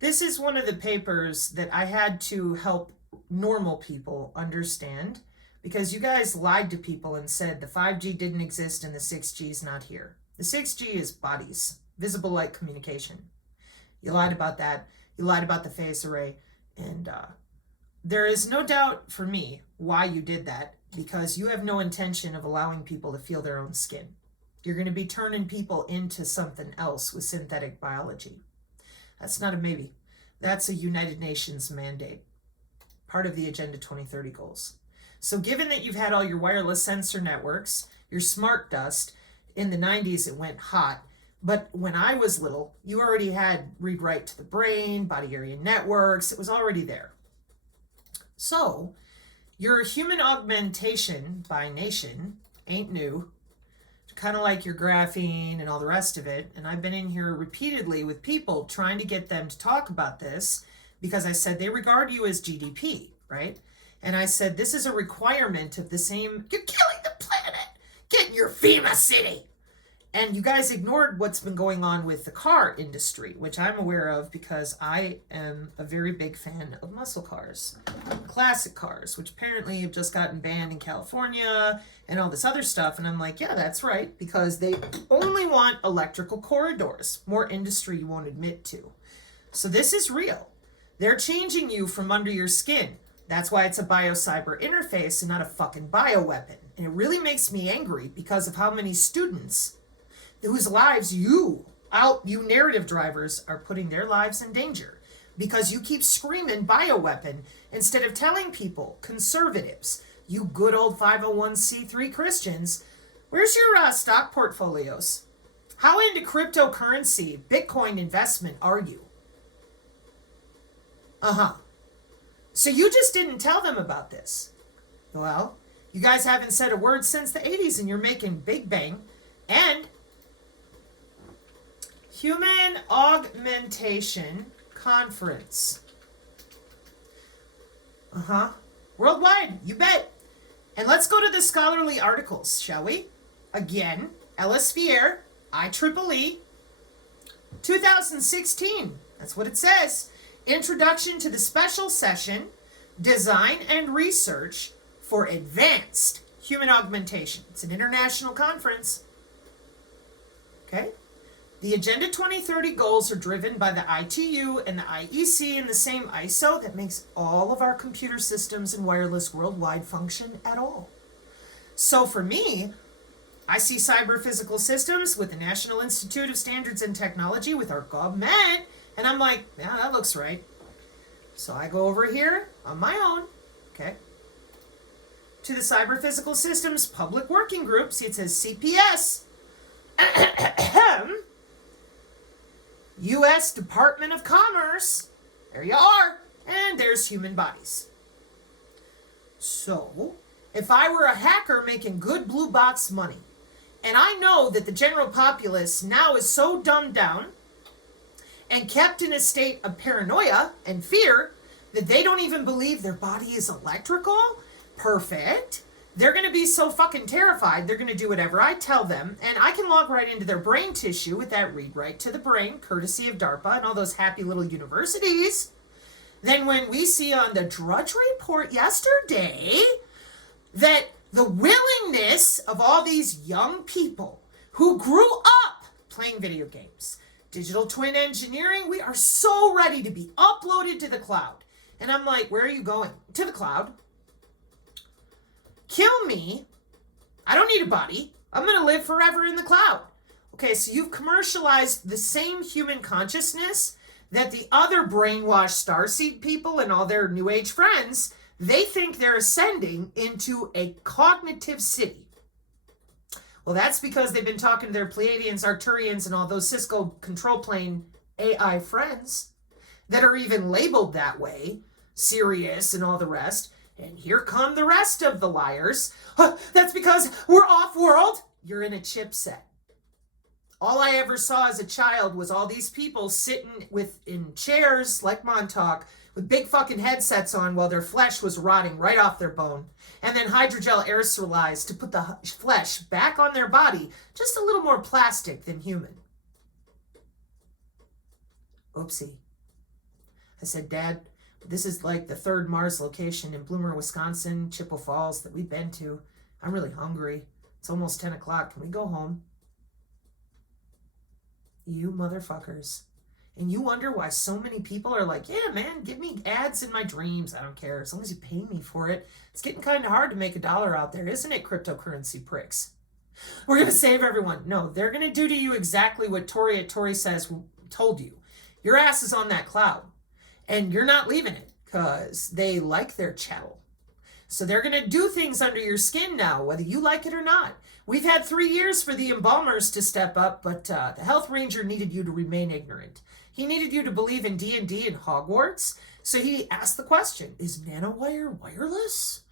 This is one of the papers that I had to help normal people understand because you guys lied to people and said the 5G didn't exist and the 6G is not here. The 6G is bodies, visible light communication. You lied about that. You lied about the phase array. And there is no doubt for me why you did that, because you have no intention of allowing people to feel their own skin. You're going to be turning people into something else with synthetic biology. That's not a maybe. That's a United Nations mandate, part of the Agenda 2030 goals. So given that you've had all your wireless sensor networks, your smart dust, in the 90s it went hot, but when I was little, you already had read-write to the brain, body area networks, it was already there. So your human augmentation by nation ain't new, kind of like your graphene and all the rest of it. And I've been in here repeatedly with people trying to get them to talk about this because I said they regard you as GDP, right? And I said, this is a requirement of the same, you're killing the planet, get in your FEMA city. And you guys ignored what's been going on with the car industry, which I'm aware of because I am a very big fan of muscle cars, classic cars, which apparently have just gotten banned in California and all this other stuff. And I'm like, yeah, that's right, because they only want electrical corridors, more industry you won't admit to. So this is real. They're changing you from under your skin. That's why it's a biocyber interface and not a fucking bioweapon. And it really makes me angry because of how many students whose lives you narrative drivers are putting their lives in danger because you keep screaming bioweapon instead of telling people, conservatives, you good old 501c3 Christians, where's your stock portfolios? How into cryptocurrency, Bitcoin investment are you? So you just didn't tell them about this. Well, you guys haven't said a word since the 80s and you're making Big Bang and Human Augmentation Conference. Worldwide, you bet. And let's go to the scholarly articles, shall we? Again, Elsevier, IEEE, 2016. That's what it says. Introduction to the Special Session, Design and Research for Advanced Human Augmentation. It's an international conference. Okay? The Agenda 2030 goals are driven by the ITU and the IEC in the same ISO that makes all of our computer systems and wireless worldwide function at all. So for me, I see cyber physical systems with the National Institute of Standards and Technology with our government, and I'm like, yeah, that looks right. So I go over here on my own, okay, to the Cyber Physical Systems Public Working Group. See, it says CPS. U.S. Department of Commerce. There you are. And there's human bodies. So, if I were a hacker making good blue box money, and I know that the general populace now is so dumbed down and kept in a state of paranoia and fear that they don't even believe their body is electrical, perfect. They're going to be so fucking terrified, they're going to do whatever I tell them, and I can log right into their brain tissue with that read-write to the brain, courtesy of DARPA and all those happy little universities. Then when we see on the Drudge Report yesterday that the willingness of all these young people who grew up playing video games, digital twin engineering, we are so ready to be uploaded to the cloud. And I'm like, where are you going? To the cloud. Kill me. I don't need a body. I'm going to live forever in the cloud. Okay, so you've commercialized the same human consciousness that the other brainwashed starseed people and all their new age friends, they think they're ascending into a cognitive city. Well, that's because they've been talking to their Pleiadians, Arcturians, and all those Cisco control plane AI friends that are even labeled that way, Sirius and all the rest. And here come the rest of the liars. That's because we're off-world. You're in a chipset. All I ever saw as a child was all these people sitting in chairs like Montauk with big fucking headsets on while their flesh was rotting right off their bone. And then hydrogel aerosolized to put the flesh back on their body, just a little more plastic than human. Oopsie. I said, Dad, this is like the third Mars location in Bloomer, Wisconsin, Chippewa Falls that we've been to. I'm really hungry. It's almost 10 o'clock. Can we go home? You motherfuckers. And you wonder why so many people are like, yeah, man, give me ads in my dreams. I don't care. As long as you pay me for it. It's getting kind of hard to make $1 out there, isn't it, cryptocurrency pricks? We're going to save everyone. No, they're going to do to you exactly what Tori at Tori Says told you. Your ass is on that cloud. And you're not leaving it because they like their chattel. So they're going to do things under your skin now, whether you like it or not. We've had 3 years for the embalmers to step up, but the health ranger needed you to remain ignorant. He needed you to believe in D&D and Hogwarts. So he asked the question, is nanowire wireless?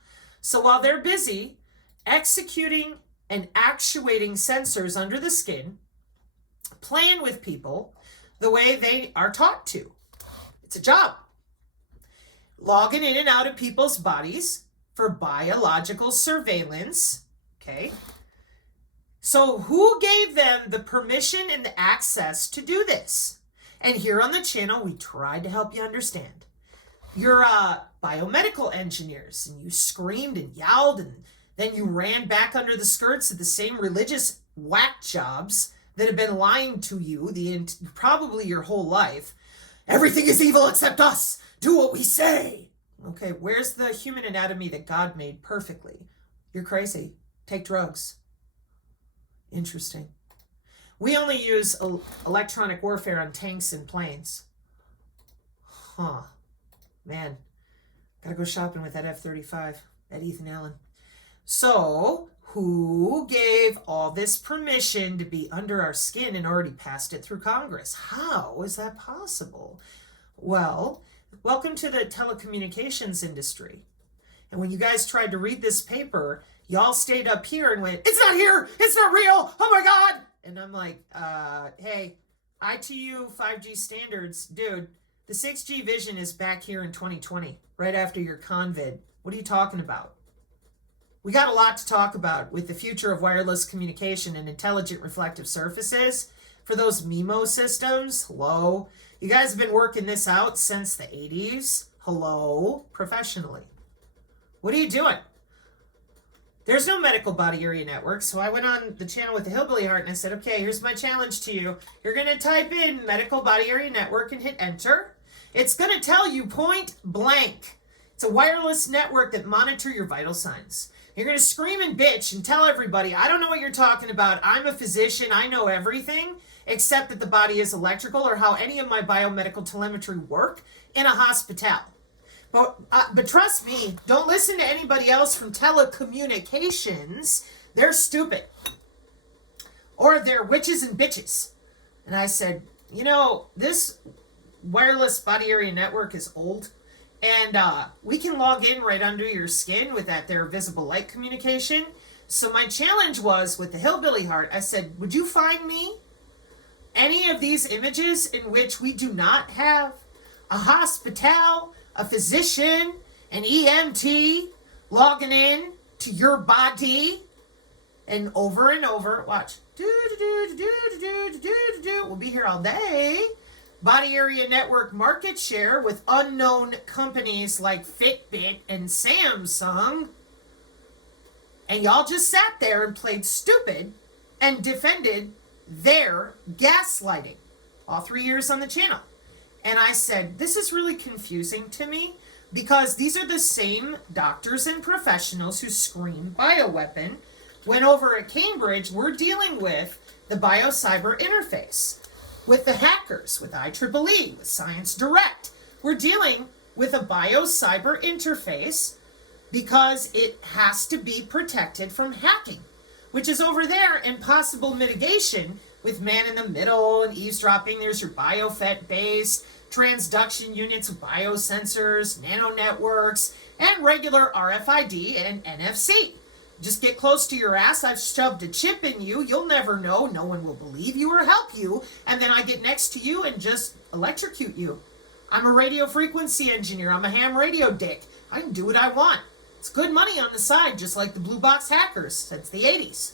So while they're busy executing and actuating sensors under the skin, playing with people the way they are taught to. It's a job. Logging in and out of people's bodies for biological surveillance. Okay. So who gave them the permission and the access to do this? And here on the channel, we tried to help you understand. You're biomedical engineers, and you screamed and yelled, and then you ran back under the skirts of the same religious whack jobs that have been lying to you probably your whole life. Everything is evil except us. Do what we say. Okay, where's the human anatomy that God made perfectly? You're crazy. Take drugs. Interesting. We only use electronic warfare on tanks and planes. Huh. Man, gotta go shopping with that F-35, that Ethan Allen. So, who gave all this permission to be under our skin and already passed it through Congress? How is that possible? Well, welcome to the telecommunications industry. And when you guys tried to read this paper, y'all stayed up here and went, it's not here, it's not real, oh my God. And I'm like, hey, ITU 5G standards, dude, the 6G vision is back here in 2020, right after your convid. What are you talking about? We got a lot to talk about with the future of wireless communication and intelligent reflective surfaces. For those MIMO systems, hello. You guys have been working this out since the 80s. Hello, professionally. What are you doing? There's no medical body area network, so I went on the channel with the Hillbilly Heart and I said, okay, here's my challenge to you. You're going to type in medical body area network and hit enter. It's going to tell you point blank. It's a wireless network that monitor your vital signs. You're going to scream and bitch and tell everybody, I don't know what you're talking about. I'm a physician. I know everything except that the body is electrical or how any of my biomedical telemetry work in a hospital. But trust me, don't listen to anybody else from telecommunications. They're stupid. Or they're witches and bitches. And I said, you know, this wireless body area network is old. And we can log in right under your skin with that there visible light communication. So my challenge was with the Hillbilly Heart, I said, would you find me any of these images in which we do not have a hospital, a physician, an EMT logging in to your body and over, watch. We'll be here all day. Body area network market share with unknown companies like Fitbit and Samsung. And y'all just sat there and played stupid and defended their gaslighting. All 3 years on the channel. And I said, this is really confusing to me because these are the same doctors and professionals who scream bioweapon when over at Cambridge we're dealing with the biocyber interface. With the hackers, with IEEE, with Science Direct. We're dealing with a biocyber interface because it has to be protected from hacking, which is over there in possible mitigation with man in the middle and eavesdropping. There's your biofet-based transduction units with biosensors, nano networks, and regular RFID and NFC. Just get close to your ass. I've shoved a chip in you. You'll never know. No one will believe you or help you. And then I get next to you and just electrocute you. I'm a radio frequency engineer. I'm a ham radio dick. I can do what I want. It's good money on the side, just like the blue box hackers since the 80s.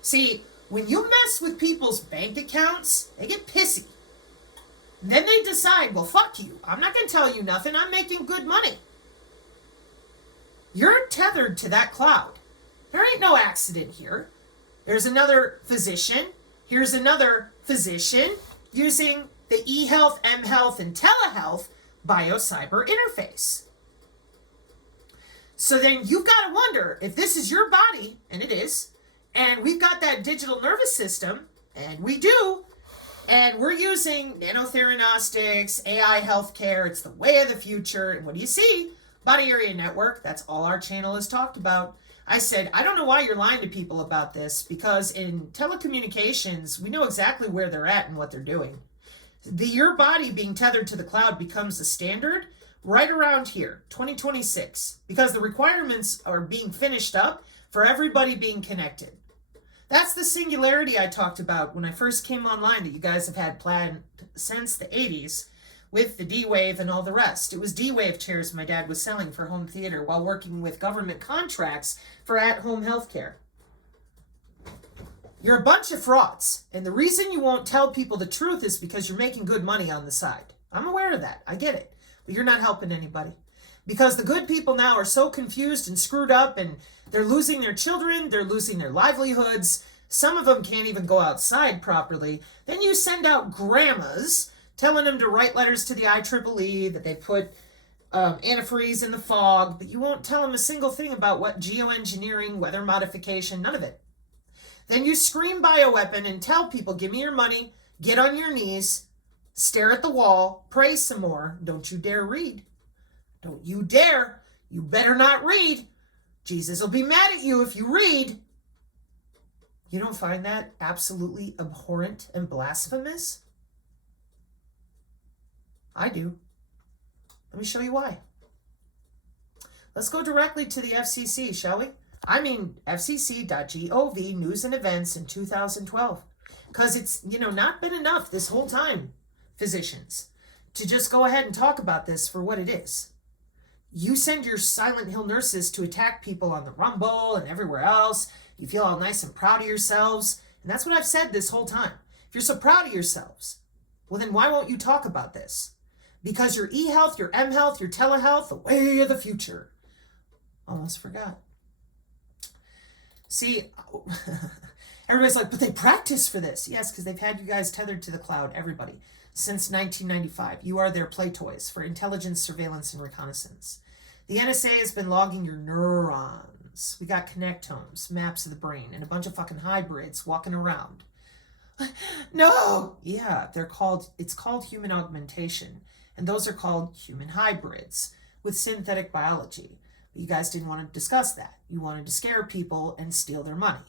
See, when you mess with people's bank accounts, they get pissy. Then they decide decide, well, fuck you. I'm not going to tell you nothing. I'm making good money. You're tethered to that cloud. There ain't no accident here. There's another physician. Here's another physician using the e-health, m-health, and telehealth biocyber interface. So then you've got to wonder if this is your body, and it is, and we've got that digital nervous system, and we do, and we're using nanotheranostics, AI healthcare. It's the way of the future. And what do you see? Body area network. That's all our channel has talked about. I said, I don't know why you're lying to people about this, because in telecommunications, we know exactly where they're at and what they're doing. Your body being tethered to the cloud becomes the standard right around here, 2026, because the requirements are being finished up for everybody being connected. That's the singularity I talked about when I first came online that you guys have had planned since the 80s with the D-Wave and all the rest. It was D-Wave chairs my dad was selling for home theater while working with government contracts for at-home healthcare. You're a bunch of frauds, and the reason you won't tell people the truth is because you're making good money on the side. I'm aware of that. I get it. But you're not helping anybody. Because the good people now are so confused and screwed up, and they're losing their children, they're losing their livelihoods. Some of them can't even go outside properly. Then you send out grandmas telling them to write letters to the IEEE, that they put antifreeze in the fog, but you won't tell them a single thing about what geoengineering, weather modification, none of it. Then you scream bioweapon and tell people, give me your money, get on your knees, stare at the wall, pray some more. Don't you dare read. Don't you dare. You better not read. Jesus will be mad at you if you read. You don't find that absolutely abhorrent and blasphemous? I do. Let me show you why. Let's go directly to the FCC, shall we? I mean, fcc.gov, news and events in 2012. Because it's, not been enough this whole time, physicians, to just go ahead and talk about this for what it is. You send your Silent Hill nurses to attack people on the Rumble and everywhere else. You feel all nice and proud of yourselves. And that's what I've said this whole time. If you're so proud of yourselves, well, then why won't you talk about this? Because your e-health, your m-health, your telehealth, the way of the future. Almost forgot. See, everybody's like, but they practice for this. Yes, because they've had you guys tethered to the cloud, everybody, since 1995. You are their play toys for intelligence, surveillance, and reconnaissance. The NSA has been logging your neurons. We got connectomes, maps of the brain, and a bunch of fucking hybrids walking around. No! Yeah, it's called human augmentation, and those are called human hybrids with synthetic biology. But you guys didn't want to discuss that. You wanted to scare people and steal their money.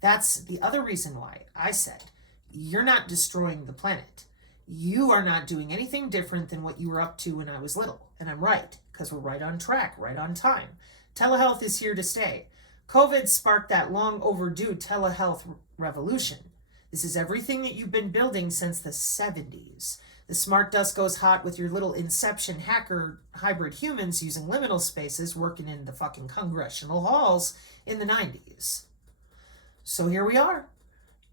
That's the other reason why I said, you're not destroying the planet. You are not doing anything different than what you were up to when I was little. And I'm right, because we're right on track, right on time. Telehealth is here to stay. COVID sparked that long overdue telehealth revolution. This is everything that you've been building since the 70s. The smart dust goes hot with your little inception hacker hybrid humans using liminal spaces working in the fucking congressional halls in the 90s. So here we are.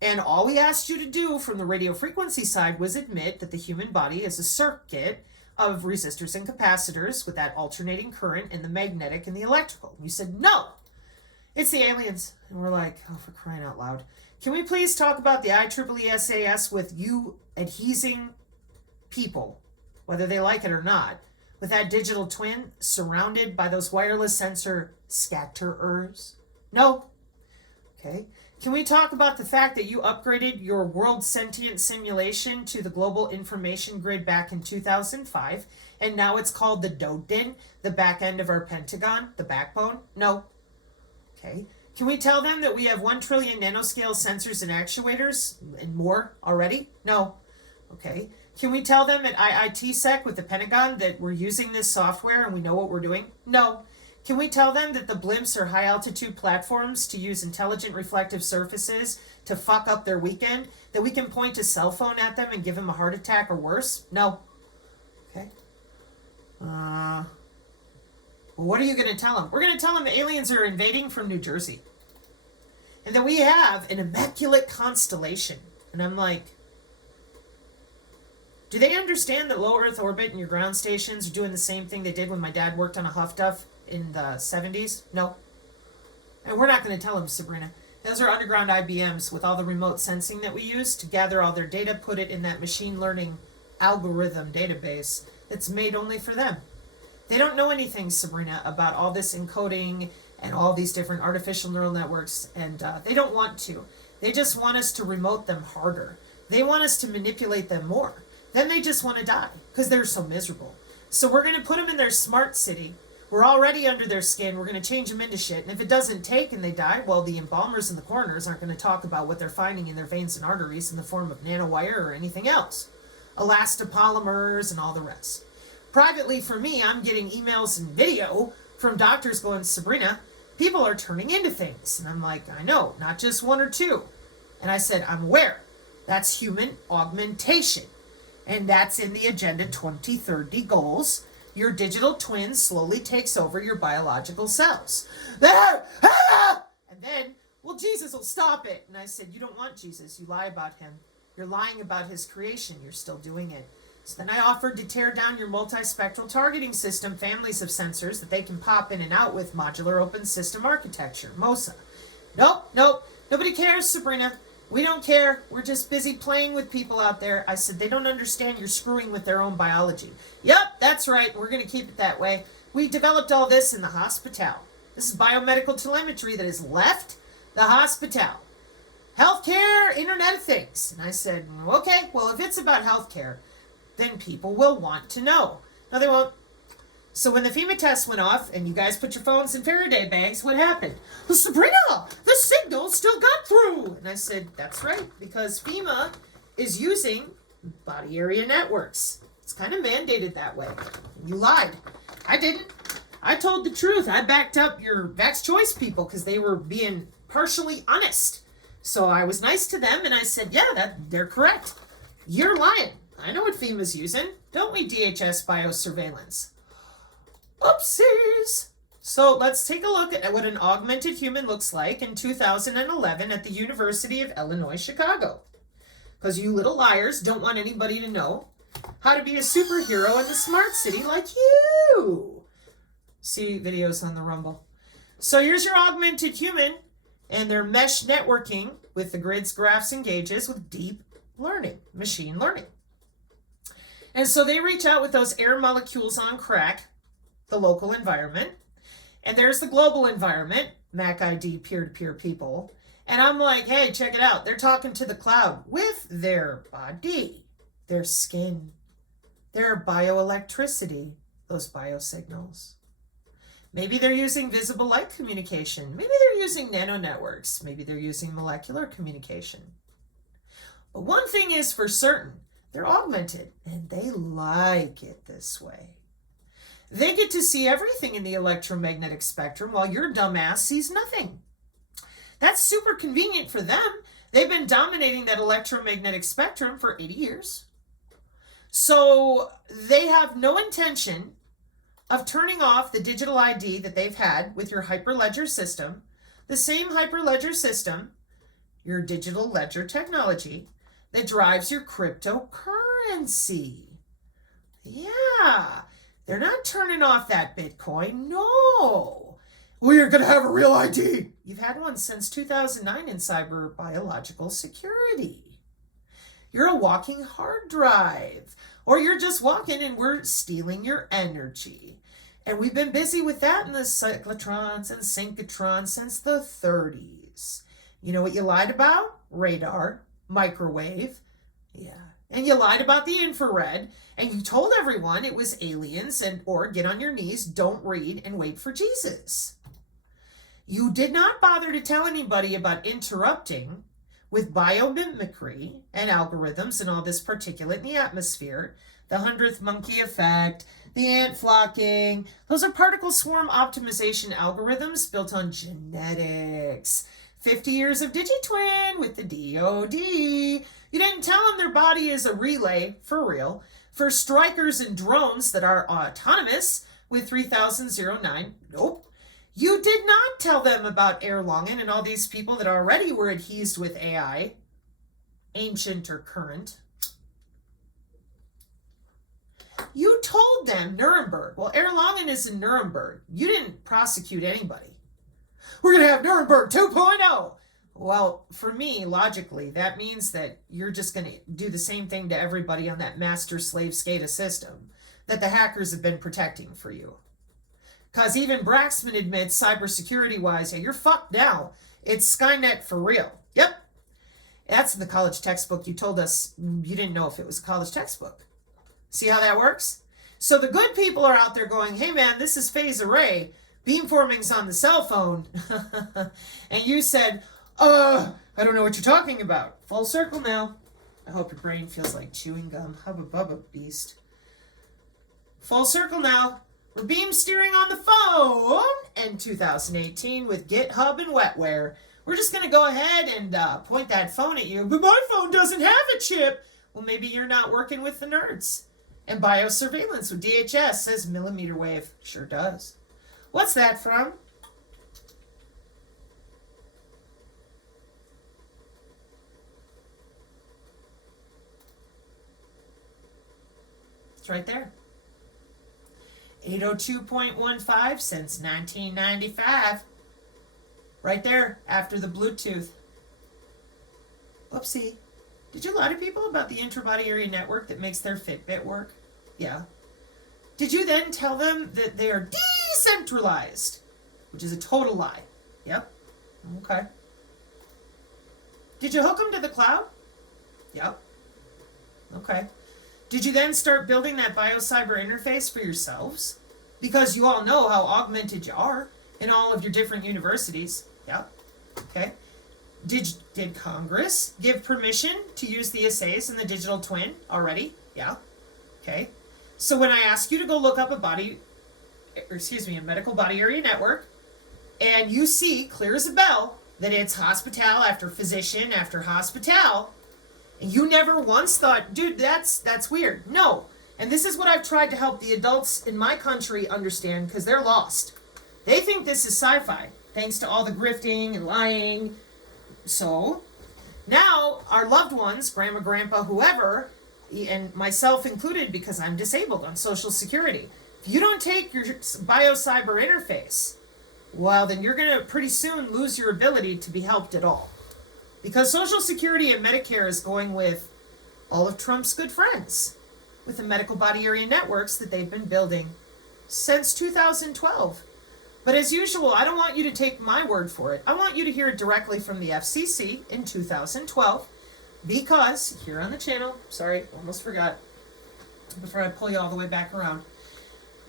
And all we asked you to do from the radio frequency side was admit that the human body is a circuit of resistors and capacitors with that alternating current in the magnetic and the electrical. You said, no, it's the aliens. And we're like, oh, for crying out loud. Can we please talk about the IEEE SAS with you adhesing people, whether they like it or not, with that digital twin surrounded by those wireless sensor scatterers? No. Okay. Can we talk about the fact that you upgraded your world sentient simulation to the global information grid back in 2005, and now it's called the DODIN, the back end of our Pentagon, the backbone? No. Okay. Can we tell them that we have 1 trillion nanoscale sensors and actuators and more already? No. Okay. Can we tell them at IITSec with the Pentagon that we're using this software and we know what we're doing? No. Can we tell them that the blimps are high-altitude platforms to use intelligent reflective surfaces to fuck up their weekend? That we can point a cell phone at them and give them a heart attack or worse? No. Okay. Well, what are you going to tell them? We're going to tell them the aliens are invading from New Jersey. And that we have an immaculate constellation. And I'm like, Do they understand that low Earth orbit and your ground stations are doing the same thing they did when my dad worked on a Huff Duff in the 70s? No. And we're not going to tell them, Sabrina. Those are underground IBMs with all the remote sensing that we use to gather all their data, put it in that machine learning algorithm database that's made only for them. They don't know anything, Sabrina, about all this encoding and all these different artificial neural networks, and they don't want to. They just want us to remote them harder. They want us to manipulate them more. Then they just want to die because they're so miserable. So we're going to put them in their smart city. We're already under their skin. We're going to change them into shit. And if it doesn't take and they die, well, the embalmers and the coroners aren't going to talk about what they're finding in their veins and arteries in the form of nanowire or anything else. Elastopolymers and all the rest. Privately, for me, I'm getting emails and video from doctors going, Sabrina, people are turning into things. And I'm like, I know, not just one or two. And I said, I'm aware. That's human augmentation. And that's in the Agenda 2030 goals. Your digital twin slowly takes over your biological cells. There! Ah! And then, well, Jesus will stop it. And I said, you don't want Jesus. You lie about him. You're lying about his creation. You're still doing it. So then I offered to tear down your multispectral targeting system, families of sensors that they can pop in and out with modular open system architecture, MOSA. Nope. Nobody cares, Sabrina. We don't care. We're just busy playing with people out there. I said, they don't understand you're screwing with their own biology. Yep, that's right. We're going to keep it that way. We developed all this in the hospital. This is biomedical telemetry that has left the hospital. Healthcare, Internet of Things. And I said, okay, well, if it's about healthcare, then people will want to know. No, they won't. So when the FEMA test went off and you guys put your phones in Faraday bags, what happened? Well, Sabrina, the signal still got through. And I said, that's right, because FEMA is using body area networks. It's kind of mandated that way. You lied. I didn't. I told the truth. I backed up your Vax Choice people because they were being partially honest. So I was nice to them and I said, yeah, they're correct. You're lying. I know what FEMA's using. Don't we, DHS biosurveillance? Oopsies! So let's take a look at what an augmented human looks like in 2011 at the University of Illinois, Chicago. Because you little liars don't want anybody to know how to be a superhero in the smart city like you. See videos on the Rumble. So here's your augmented human, and they're mesh networking with the grids, graphs, and gauges with deep learning, machine learning. And so they reach out with those air molecules on crack, the local environment, and there's the global environment, Mac ID, peer-to-peer people. And I'm like, hey, check it out. They're talking to the cloud with their body, their skin, their bioelectricity, those biosignals. Maybe they're using visible light communication. Maybe they're using nano networks. Maybe they're using molecular communication. But one thing is for certain, they're augmented, and they like it this way. They get to see everything in the electromagnetic spectrum while your dumbass sees nothing. That's super convenient for them. They've been dominating that electromagnetic spectrum for 80 years. So they have no intention of turning off the digital ID that they've had with your Hyperledger system, the same Hyperledger system, your digital ledger technology that drives your cryptocurrency. Yeah. They're not turning off that Bitcoin. No. Well, you're going to have a real ID. You've had one since 2009 in cyber biological security. You're a walking hard drive. Or you're just walking and we're stealing your energy. And we've been busy with that in the cyclotrons and synchrotrons since the 30s. You know what you lied about? Radar, microwave. Yeah. And you lied about the infrared, and you told everyone it was aliens and or get on your knees, don't read, and wait for Jesus. You did not bother to tell anybody about interrupting with biomimicry and algorithms and all this particulate in the atmosphere, the 100th monkey effect, the ant flocking. Those are particle swarm optimization algorithms built on genetics. 50 years of DigiTwin with the DOD. You didn't tell them their body is a relay, for real, for strikers and drones that are autonomous with 3009. Nope. You did not tell them about Erlangen and all these people that already were adhesed with AI, ancient or current. You told them Nuremberg. Well, Erlangen is in Nuremberg. You didn't prosecute anybody. We're going to have Nuremberg 2.0. Well, for me, logically, that means that you're just going to do the same thing to everybody on that master-slave SCADA system that the hackers have been protecting for you. Because even Braxman admits, cybersecurity-wise, yeah, you're fucked now. It's Skynet for real. Yep. That's the college textbook. You told us you didn't know if it was a college textbook. See how that works? So the good people are out there going, hey man, this is phase array. Beamforming's on the cell phone. And you said, I don't know what you're talking about. Full circle now. I hope your brain feels like chewing gum. Hubba bubba beast. Full circle now. We're beam steering on the phone in 2018 with GitHub and wetware. We're just going to go ahead and point that phone at you. But my phone doesn't have a chip. Well, maybe you're not working with the nerds. And biosurveillance with DHS says millimeter wave. Sure does. What's that from? It's right there. 802.15 since 1995. Right there, after the Bluetooth. Whoopsie. Did you lie to people about the interbody area network that makes their Fitbit work? Yeah. Did you then tell them that they are decentralized? Which is a total lie. Yep. Okay. Did you hook them to the cloud? Yep. Okay. Did you then start building that biocyber interface for yourselves? Because you all know how augmented you are in all of your different universities. Yep. Okay. Did Congress give permission to use the assays in the digital twin already? Yeah. Okay. So when I ask you to go look up a medical body area network, and you see clear as a bell that it's hospital after physician after hospital, and you never once thought, dude, that's weird. No. And this is what I've tried to help the adults in my country understand, because they're lost. They think this is sci-fi, thanks to all the grifting and lying. So now our loved ones, grandma, grandpa, whoever, and myself included because I'm disabled on Social Security, if you don't take your biocyber interface, well, then you're going to pretty soon lose your ability to be helped at all. Because Social Security and Medicare is going with all of Trump's good friends, with the medical body area networks that they've been building since 2012. But as usual, I don't want you to take my word for it. I want you to hear it directly from the FCC in 2012, because here on the channel, sorry, almost forgot, before I pull you all the way back around,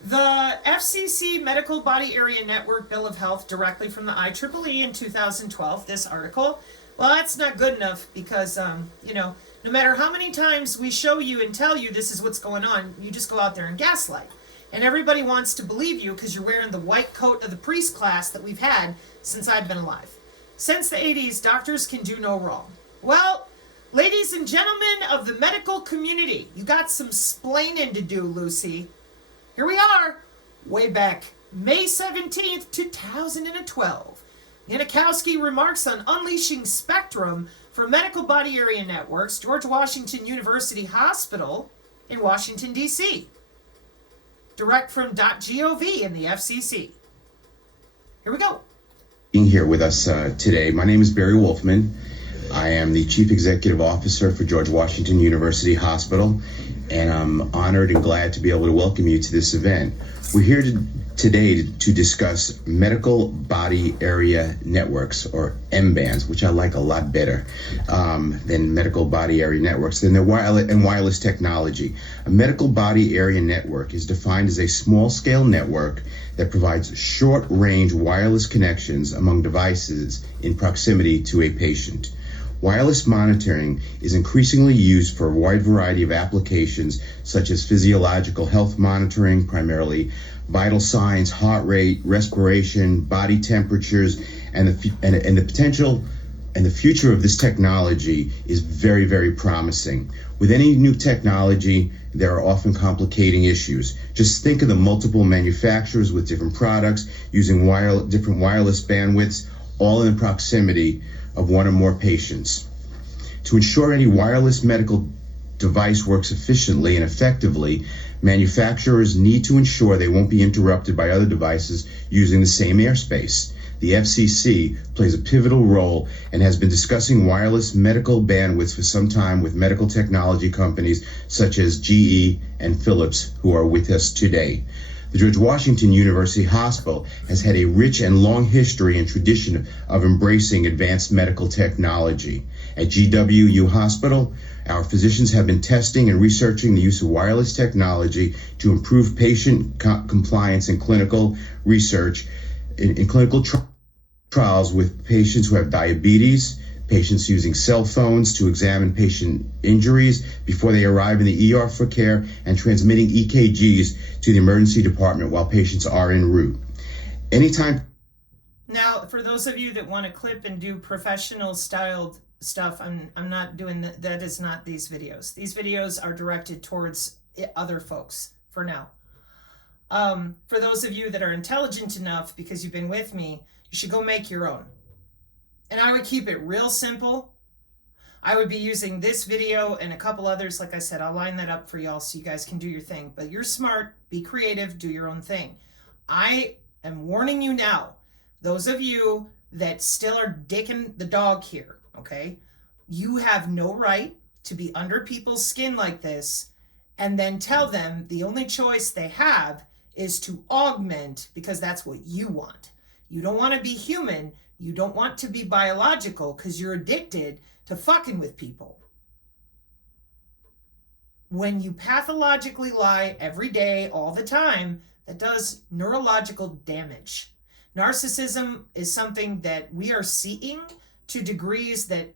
the FCC Medical Body Area Network Bill of Health directly from the IEEE in 2012, this article, well, that's not good enough because, no matter how many times we show you and tell you this is what's going on, you just go out there and gaslight. And everybody wants to believe you because you're wearing the white coat of the priest class that we've had since I've been alive. Since the 80s, doctors can do no wrong. Well, ladies and gentlemen of the medical community, you got some splaining to do, Lucy. Here we are, way back May 17th, 2012. Yanikowski remarks on unleashing spectrum for medical body area networks, George Washington University Hospital in Washington, D.C. Direct from .gov in the FCC. Here we go. Being here with us today, my name is Barry Wolfman. I am the Chief Executive Officer for George Washington University Hospital, and I'm honored and glad to be able to welcome you to this event. We're here today to discuss medical body area networks, or M-bands, which I like a lot better than medical body area networks, and wireless technology. A medical body area network is defined as a small-scale network that provides short-range wireless connections among devices in proximity to a patient. Wireless monitoring is increasingly used for a wide variety of applications, such as physiological health monitoring, primarily vital signs, heart rate, respiration, body temperatures, and the potential and the future of this technology is very, very promising. With any new technology, there are often complicating issues. Just think of the multiple manufacturers with different products using different wireless bandwidths, all in the proximity of one or more patients. To ensure any wireless medical device works efficiently and effectively, manufacturers need to ensure they won't be interrupted by other devices using the same airspace. The FCC plays a pivotal role and has been discussing wireless medical bandwidth for some time with medical technology companies such as GE and Philips, who are with us today. The George Washington University Hospital has had a rich and long history and tradition of embracing advanced medical technology. At GWU Hospital, our physicians have been testing and researching the use of wireless technology to improve patient compliance in clinical research, in clinical trials with patients who have diabetes, patients using cell phones to examine patient injuries before they arrive in the ER for care, and transmitting EKGs to the emergency department while patients are en route. Anytime. Now, for those of you that want to clip and do professional styled stuff, I'm not doing that. That is not these videos. These videos are directed towards other folks for now. For those of you that are intelligent enough, because you've been with me, you should go make your own. And I would keep it real simple. I would be using this video and a couple others. Like I said, I'll line that up for y'all so you guys can do your thing. But you're smart, be creative, do your own thing. I am warning you now, those of you that still are dicking the dog here, okay? You have no right to be under people's skin like this and then tell them the only choice they have is to augment because that's what you want. You don't want to be human. You don't want to be biological because you're addicted to fucking with people. When you pathologically lie every day, all the time, that does neurological damage. Narcissism is something that we are seeing to degrees that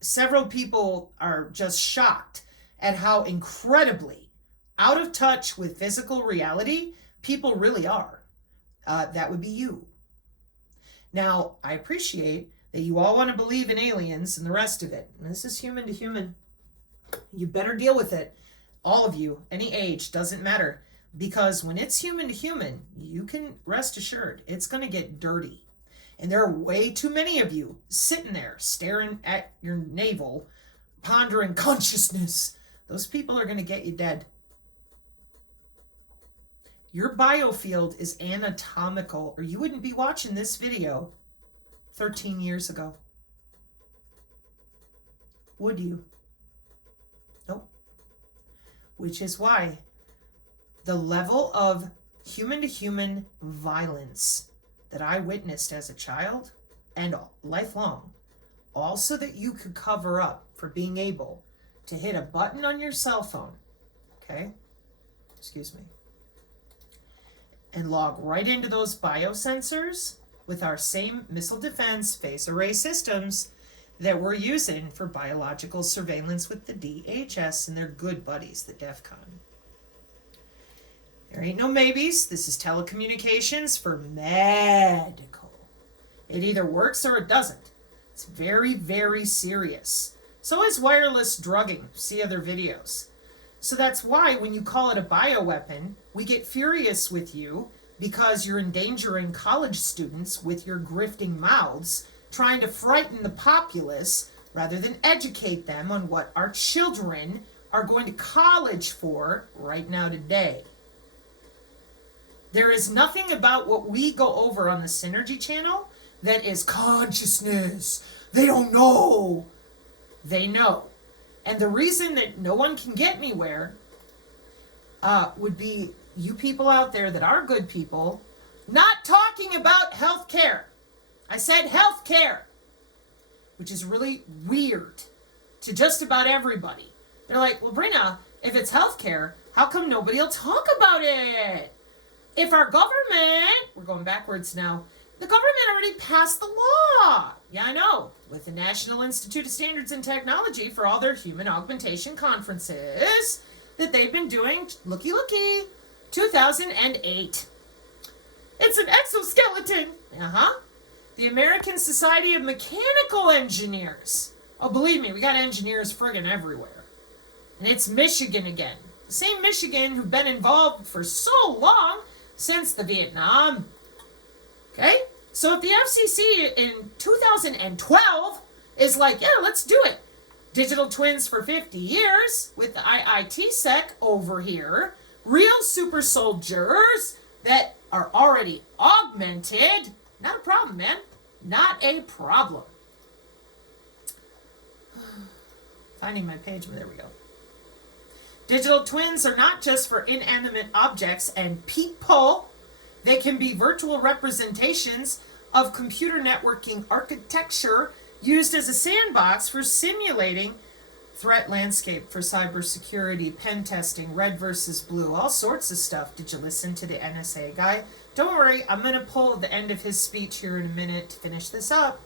several people are just shocked at how incredibly out of touch with physical reality people really are. That would be you. Now, I appreciate that you all want to believe in aliens and the rest of it. And this is human to human. You better deal with it. All of you, any age, doesn't matter. Because when it's human to human, you can rest assured it's going to get dirty. And there are way too many of you sitting there staring at your navel, pondering consciousness. Those people are going to get you dead. Your biofield is anatomical, or you wouldn't be watching this video 13 years ago. Would you? Nope. Which is why the level of human-to-human violence that I witnessed as a child and lifelong, all so that you could cover up for being able to hit a button on your cell phone, okay? Excuse me. And log right into those biosensors with our same missile defense phase array systems that we're using for biological surveillance with the DHS and their good buddies, the DEF CON. There ain't no maybes. This is telecommunications for medical. It either works or it doesn't. It's very, very serious. So is wireless drugging. See other videos. So that's why when you call it a bioweapon, we get furious with you because you're endangering college students with your grifting mouths, trying to frighten the populace rather than educate them on what our children are going to college for right now today. There is nothing about what we go over on the Synergy channel that is consciousness. They don't know. They know. And the reason that no one can get anywhere would be you people out there that are good people not talking about health care. I said health care, which is really weird to just about everybody. They're like, well, Brina, if it's health care, how come nobody will talk about it? If our government, we're going backwards now, the government already passed the law. Yeah, I know. With the National Institute of Standards and Technology for all their human augmentation conferences that they've been doing, looky, 2008. It's an exoskeleton. The American Society of Mechanical Engineers. Oh, believe me, we got engineers friggin' everywhere. And it's Michigan again. The same Michigan who've been involved for so long since the Vietnam. Okay? So if the FCC in 2012 is like, yeah, let's do it. Digital twins for 50 years with the IIT-Sec over here. Real super soldiers that are already augmented. Not a problem, man. Not a problem. Finding my page. There we go. Digital twins are not just for inanimate objects and people. They can be virtual representations of computer networking architecture used as a sandbox for simulating threat landscape for cybersecurity, pen testing, red versus blue, all sorts of stuff. Did you listen to the NSA guy? Don't worry, I'm going to pull the end of his speech here in a minute to finish this up.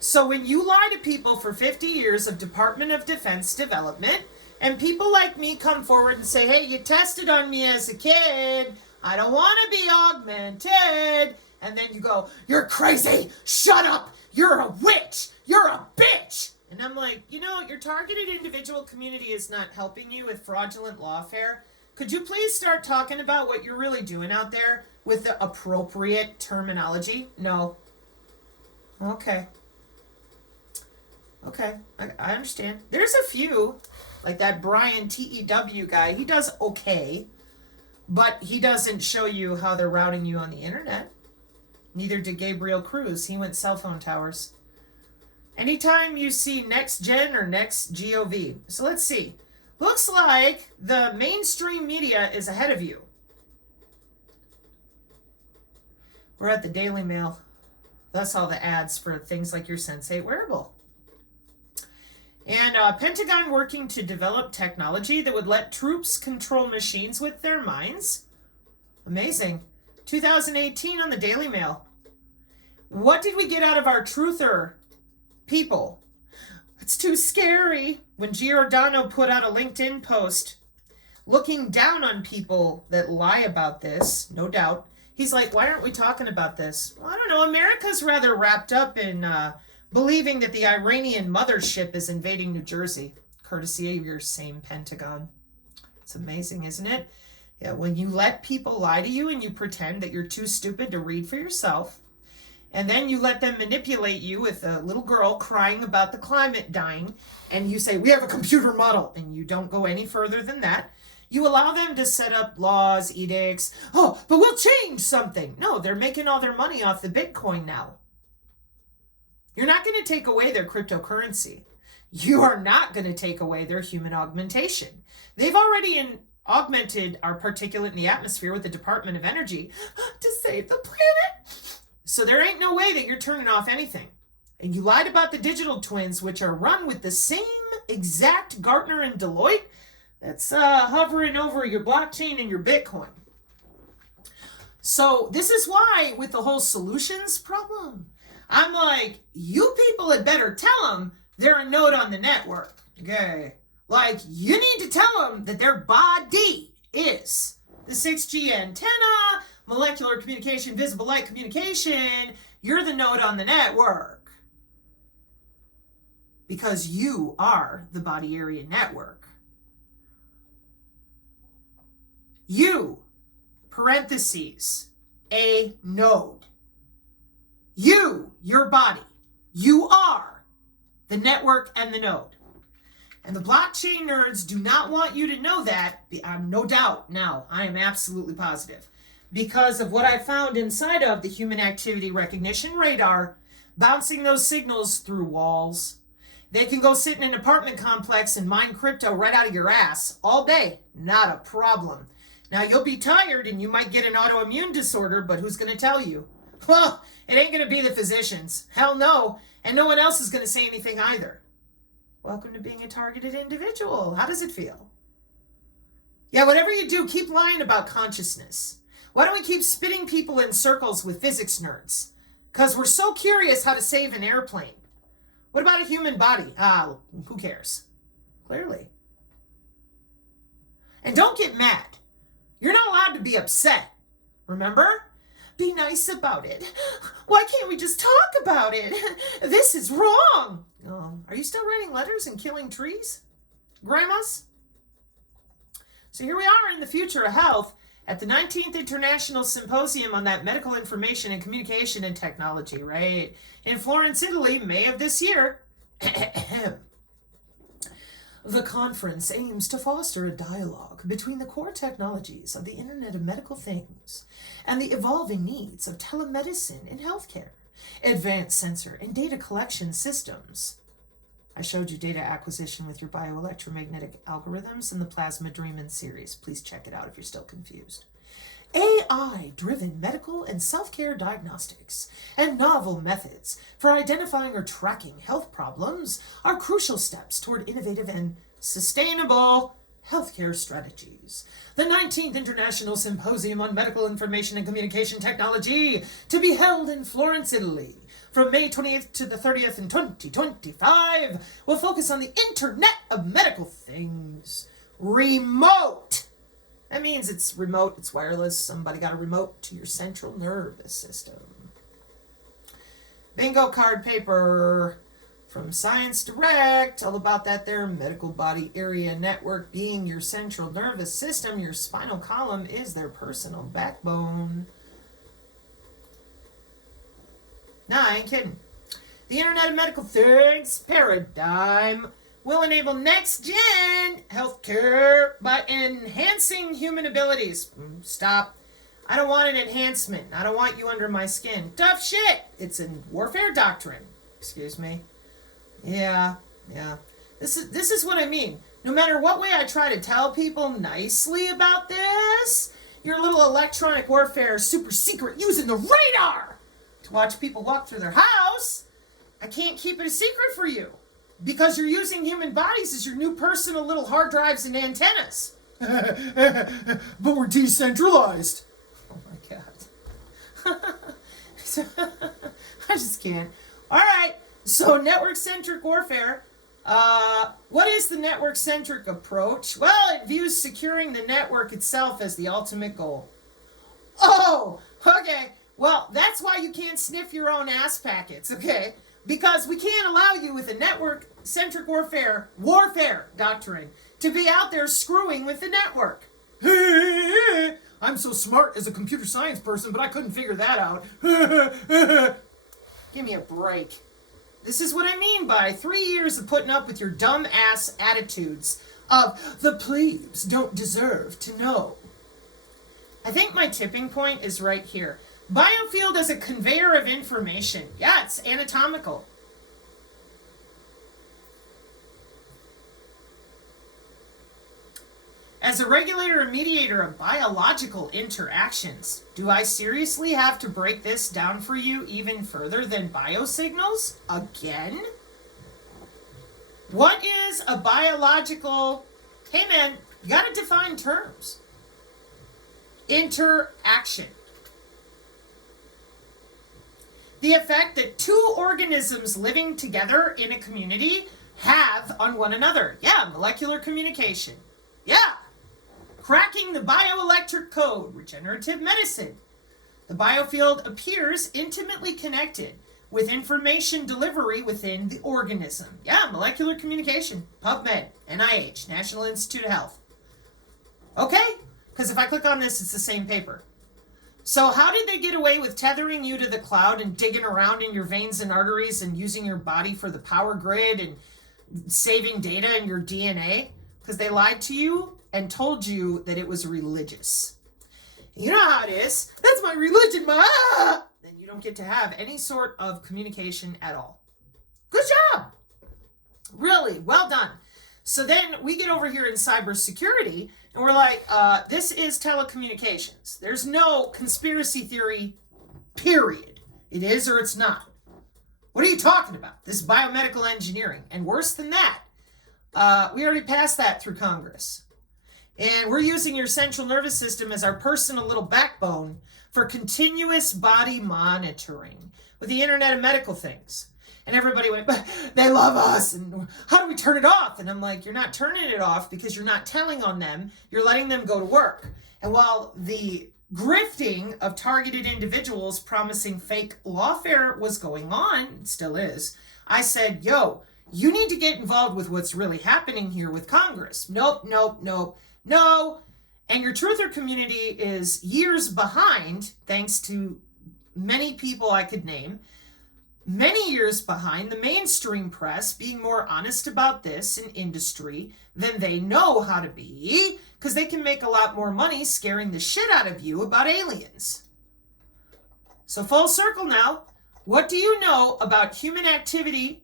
So when you lie to people for 50 years of Department of Defense development, and people like me come forward and say, hey, you tested on me as a kid, I don't want to be augmented, and then you go, you're crazy, shut up, you're a witch, you're a bitch. And I'm like, your targeted individual community is not helping you with fraudulent lawfare. Could you please start talking about what you're really doing out there with the appropriate terminology? No. Okay, I understand. There's a few, like that Brian TEW guy. He does okay, but he doesn't show you how they're routing you on the internet. Neither did Gabriel Cruz. He went cell phone towers. Anytime you see next gen or next GOV. So let's see. Looks like the mainstream media is ahead of you. We're at the Daily Mail. That's all the ads for things like your Sensei wearable. And Pentagon working to develop technology that would let troops control machines with their minds. Amazing. 2018 on the Daily Mail. What did we get out of our truther people? It's too scary. When Giordano put out a LinkedIn post looking down on people that lie about this, no doubt, he's like, why aren't we talking about this? Well, I don't know. America's rather wrapped up in believing that the Iranian mothership is invading New Jersey, courtesy of your same Pentagon. It's amazing, isn't it? Yeah, when you let people lie to you and you pretend that you're too stupid to read for yourself, and then you let them manipulate you with a little girl crying about the climate dying, and you say, we have a computer model, and you don't go any further than that. You allow them to set up laws, edicts. Oh, but we'll change something. No, they're making all their money off the Bitcoin now. You're not going to take away their cryptocurrency. You are not going to take away their human augmentation. They've already augmented our particulate in the atmosphere with the Department of Energy to save the planet. So there ain't no way that you're turning off anything. And you lied about the digital twins, which are run with the same exact Gartner and Deloitte that's hovering over your blockchain and your Bitcoin. So this is why with the whole solutions problem, I'm like, you people had better tell them they're a node on the network. Okay. Like, you need to tell them that their body is the 6G antenna, molecular communication, visible light communication. You're the node on the network. Because you are the body area network. You, parentheses, a node. You, your body, you are the network and the node. And the blockchain nerds do not want you to know that. I'm no doubt now. I am absolutely positive. Because of what I found inside of the human activity recognition radar, bouncing those signals through walls. They can go sit in an apartment complex and mine crypto right out of your ass all day. Not a problem. Now, you'll be tired and you might get an autoimmune disorder, but who's going to tell you? Well, it ain't going to be the physicians. Hell no. And no one else is going to say anything either. Welcome to being a targeted individual. How does it feel? Yeah, whatever you do, keep lying about consciousness. Why don't we keep spitting people in circles with physics nerds? Because we're so curious how to save an airplane. What about a human body? Who cares? Clearly. And don't get mad. You're not allowed to be upset. Remember? Be nice about it. Why can't we just talk about it? This is wrong. Oh, are you still writing letters and killing trees? Grandmas? So here we are in the future of health at the 19th International Symposium on that medical information and communication and technology, right? In Florence, Italy, May of this year. The conference aims to foster a dialogue between the core technologies of the Internet of Medical Things and the evolving needs of telemedicine in healthcare, advanced sensor and data collection systems. I showed you data acquisition with your bioelectromagnetic algorithms in the Plasma Dreamin' series. Please check it out if you're still confused. AI-driven medical and self-care diagnostics and novel methods for identifying or tracking health problems are crucial steps toward innovative and sustainable healthcare strategies. The 19th International Symposium on Medical Information and Communication Technology, to be held in Florence, Italy, from May 28th to the 30th in 2025, will focus on the Internet of Medical Things. Remote! That means it's remote, it's wireless. Somebody got a remote to your central nervous system. Bingo card paper from Science Direct, all about that there medical body area network being your central nervous system. Your spinal column is their personal backbone. Nah, I ain't kidding. The Internet of Medical Things paradigm will enable next-gen healthcare by enhancing human abilities. Stop. I don't want an enhancement. I don't want you under my skin. Tough shit. It's a warfare doctrine. Excuse me. Yeah. This is what I mean. No matter what way I try to tell people nicely about this, your little electronic warfare super secret using the radar to watch people walk through their house, I can't keep it a secret for you. Because you're using human bodies as your new personal little hard drives and antennas. But we're decentralized. Oh my God. I just can't. All right. So network-centric warfare. What is the network-centric approach? Well, it views securing the network itself as the ultimate goal. Oh, okay. Well, that's why you can't sniff your own ass packets, okay? Because we can't allow you with a network-centric warfare doctrine to be out there screwing with the network. I'm so smart as a computer science person, but I couldn't figure that out. Give me a break. This is what I mean by 3 years of putting up with your dumb-ass attitudes of the plebes don't deserve to know. I think my tipping point is right here. Biofield as a conveyor of information. Yeah, it's anatomical. As a regulator and mediator of biological interactions, do I seriously have to break this down for you even further than biosignals? Again? What is a biological... Hey man, you gotta define terms. Interaction. The effect that two organisms living together in a community have on one another. Yeah, molecular communication. Yeah. Cracking the bioelectric code, regenerative medicine. The biofield appears intimately connected with information delivery within the organism. Yeah, molecular communication. PubMed, NIH, National Institute of Health. Okay, because if I click on this, it's the same paper. So how did they get away with tethering you to the cloud and digging around in your veins and arteries and using your body for the power grid and saving data in your DNA? Because they lied to you and told you that it was religious. You know how it is. That's my religion, Then you don't get to have any sort of communication at all. Good job. Really, well done. So then we get over here in cybersecurity and we're like, this is telecommunications. There's no conspiracy theory, period. It is or it's not. What are you talking about? This is biomedical engineering. And worse than that, we already passed that through Congress. And we're using your central nervous system as our personal little backbone for continuous body monitoring with the Internet of Medical Things. And everybody went, but they love us, and how do we turn it off? And I'm like, you're not turning it off because you're not telling on them. You're letting them go to work. And while the grifting of targeted individuals promising fake lawfare was going on, it still is, I said, yo, you need to get involved with what's really happening here with Congress. Nope. And your truther community is years behind, thanks to many people I could name, many years behind the mainstream press being more honest about this in industry than they know how to be, because they can make a lot more money scaring the shit out of you about aliens. So full circle now, what do you know about human activity,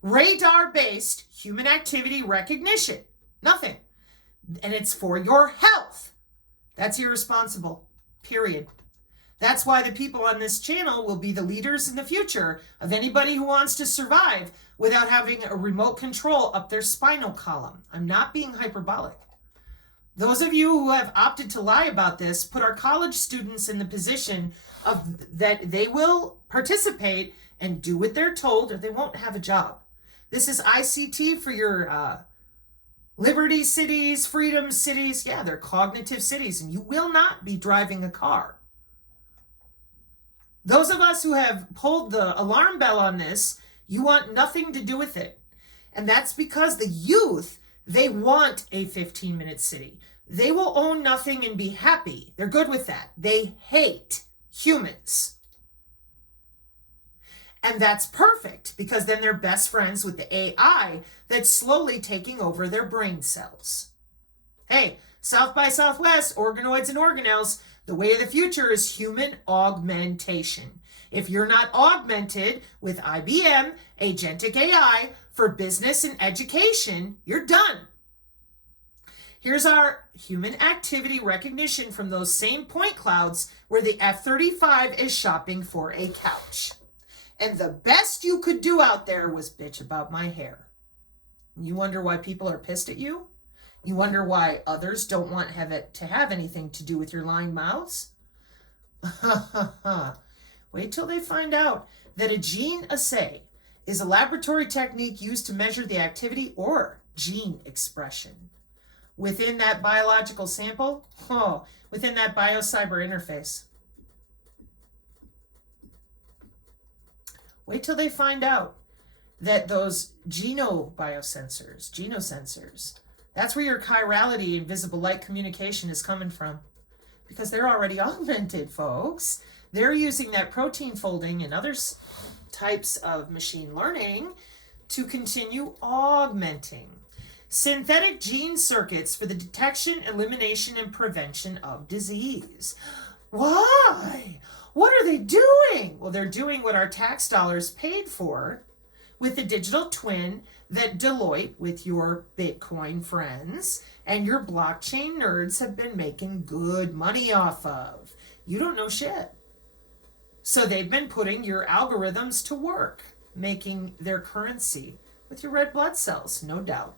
radar-based human activity recognition? Nothing. And it's for your health. That's irresponsible, period. That's why the people on this channel will be the leaders in the future of anybody who wants to survive without having a remote control up their spinal column. I'm not being hyperbolic. Those of you who have opted to lie about this put our college students in the position of that they will participate and do what they're told or they won't have a job. This is ICT for your liberty cities, freedom cities. Yeah, they're cognitive cities, and you will not be driving a car. Those of us who have pulled the alarm bell on this, you want nothing to do with it. And that's because the youth, they want a 15-minute city. They will own nothing and be happy. They're good with that. They hate humans. And that's perfect, because then they're best friends with the AI that's slowly taking over their brain cells. Hey, South by Southwest, organoids and organelles, the way of the future is human augmentation. If you're not augmented with IBM, agentic AI, for business and education, you're done. Here's our human activity recognition from those same point clouds where the F-35 is shopping for a couch. And the best you could do out there was bitch about my hair. You wonder why people are pissed at you? You wonder why others don't want to have anything to do with your lying mouths? Wait till they find out that a gene assay is a laboratory technique used to measure the activity or gene expression within that biological sample, within that biocyber interface. Wait till they find out that those genosensors, that's where your chirality and visible light communication is coming from. Because they're already augmented, folks. They're using that protein folding and other types of machine learning to continue augmenting. Synthetic gene circuits for the detection, elimination, and prevention of disease. Why? What are they doing? Well, they're doing what our tax dollars paid for with the digital twin that Deloitte, with your Bitcoin friends and your blockchain nerds, have been making good money off of. You don't know shit. So they've been putting your algorithms to work, making their currency with your red blood cells, no doubt.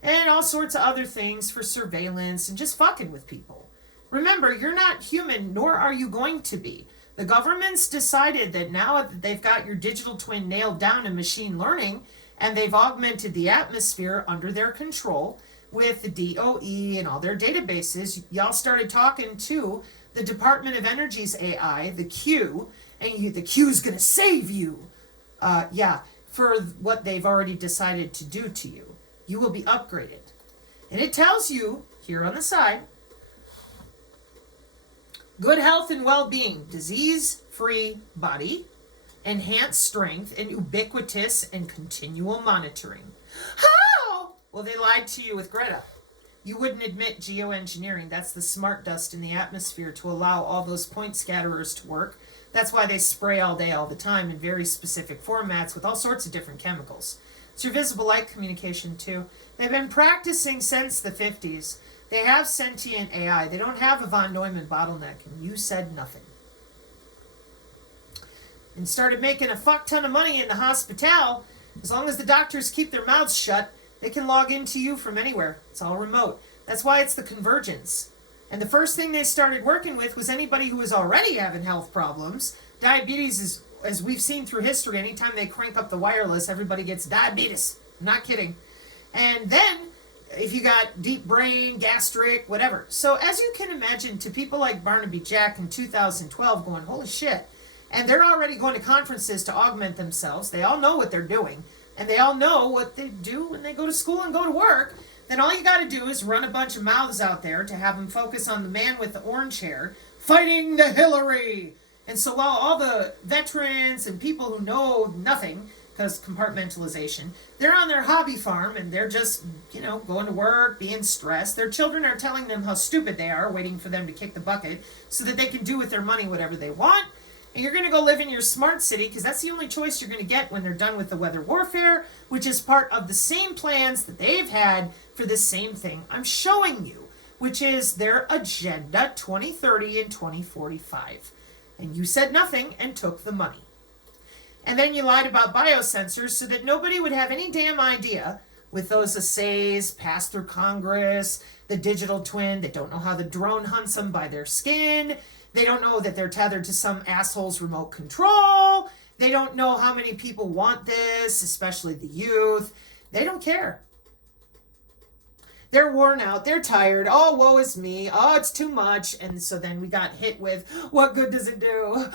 And all sorts of other things for surveillance and just fucking with people. Remember, you're not human, nor are you going to be. The government's decided that now that they've got your digital twin nailed down in machine learning, and they've augmented the atmosphere under their control with the DOE and all their databases, y'all started talking to the Department of Energy's AI, the Q, and the Q's gonna save you. For what they've already decided to do to you. You will be upgraded. And it tells you, here on the side, good health and well-being, disease-free body, enhanced strength, and ubiquitous and continual monitoring. How? Well, they lied to you with Greta. You wouldn't admit geoengineering. That's the smart dust in the atmosphere to allow all those point scatterers to work. That's why they spray all day, all the time in very specific formats with all sorts of different chemicals. It's your visible light communication, too. They've been practicing since the 50s. They have sentient AI. They don't have a von Neumann bottleneck, and you said nothing. And started making a fuck ton of money in the hospital. As long as the doctors keep their mouths shut, they can log into you from anywhere. It's all remote. That's why it's the convergence. And the first thing they started working with was anybody who was already having health problems. Diabetes is, as we've seen through history, anytime they crank up the wireless, everybody gets diabetes. I'm not kidding. And then, if you got deep brain, gastric, whatever. So as you can imagine, to people like Barnaby Jack in 2012 going, holy shit. And they're already going to conferences to augment themselves. They all know what they're doing. And they all know what they do when they go to school and go to work. Then all you got to do is run a bunch of mouths out there to have them focus on the man with the orange hair fighting the Hillary And so while all the veterans and people who know nothing, because compartmentalization, they're on their hobby farm and they're just, going to work, being stressed. Their children are telling them how stupid they are, waiting for them to kick the bucket so that they can do with their money whatever they want. And you're going to go live in your smart city because that's the only choice you're going to get when they're done with the weather warfare, which is part of the same plans that they've had for this same thing I'm showing you, which is their Agenda 2030 and 2045. And you said nothing and took the money. And then you lied about biosensors so that nobody would have any damn idea with those assays passed through Congress, the digital twin. They don't know how the drone hunts them by their skin. They don't know that they're tethered to some asshole's remote control. They don't know how many people want this, especially the youth. They don't care. They're worn out. They're tired. Oh, woe is me. Oh, it's too much. And so then we got hit with, what good does it do?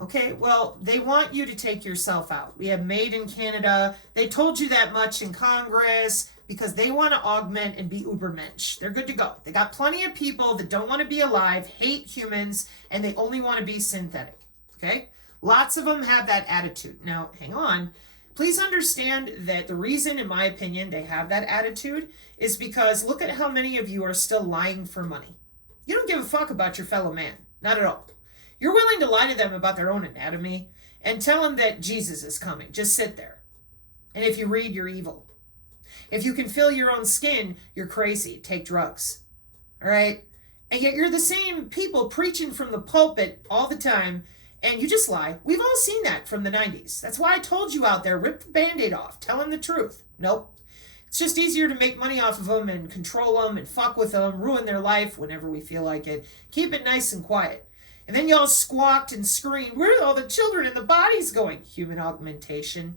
Okay, well, they want you to take yourself out. We have Made in Canada. They told you that much in Congress because they want to augment and be ubermensch. They're good to go. They got plenty of people that don't want to be alive, hate humans, and they only want to be synthetic. Okay? Lots of them have that attitude. Now, hang on. Please understand that the reason, in my opinion, they have that attitude is because look at how many of you are still lying for money. You don't give a fuck about your fellow man. Not at all. You're willing to lie to them about their own anatomy and tell them that Jesus is coming. Just sit there. And if you read, you're evil. If you can feel your own skin, you're crazy. Take drugs. All right? And yet you're the same people preaching from the pulpit all the time, and you just lie. We've all seen that from the 90s. That's why I told you out there, rip the Band-Aid off. Tell them the truth. Nope. It's just easier to make money off of them and control them and fuck with them, ruin their life whenever we feel like it. Keep it nice and quiet. And then y'all squawked and screamed, where are all the children and the bodies going? Human augmentation.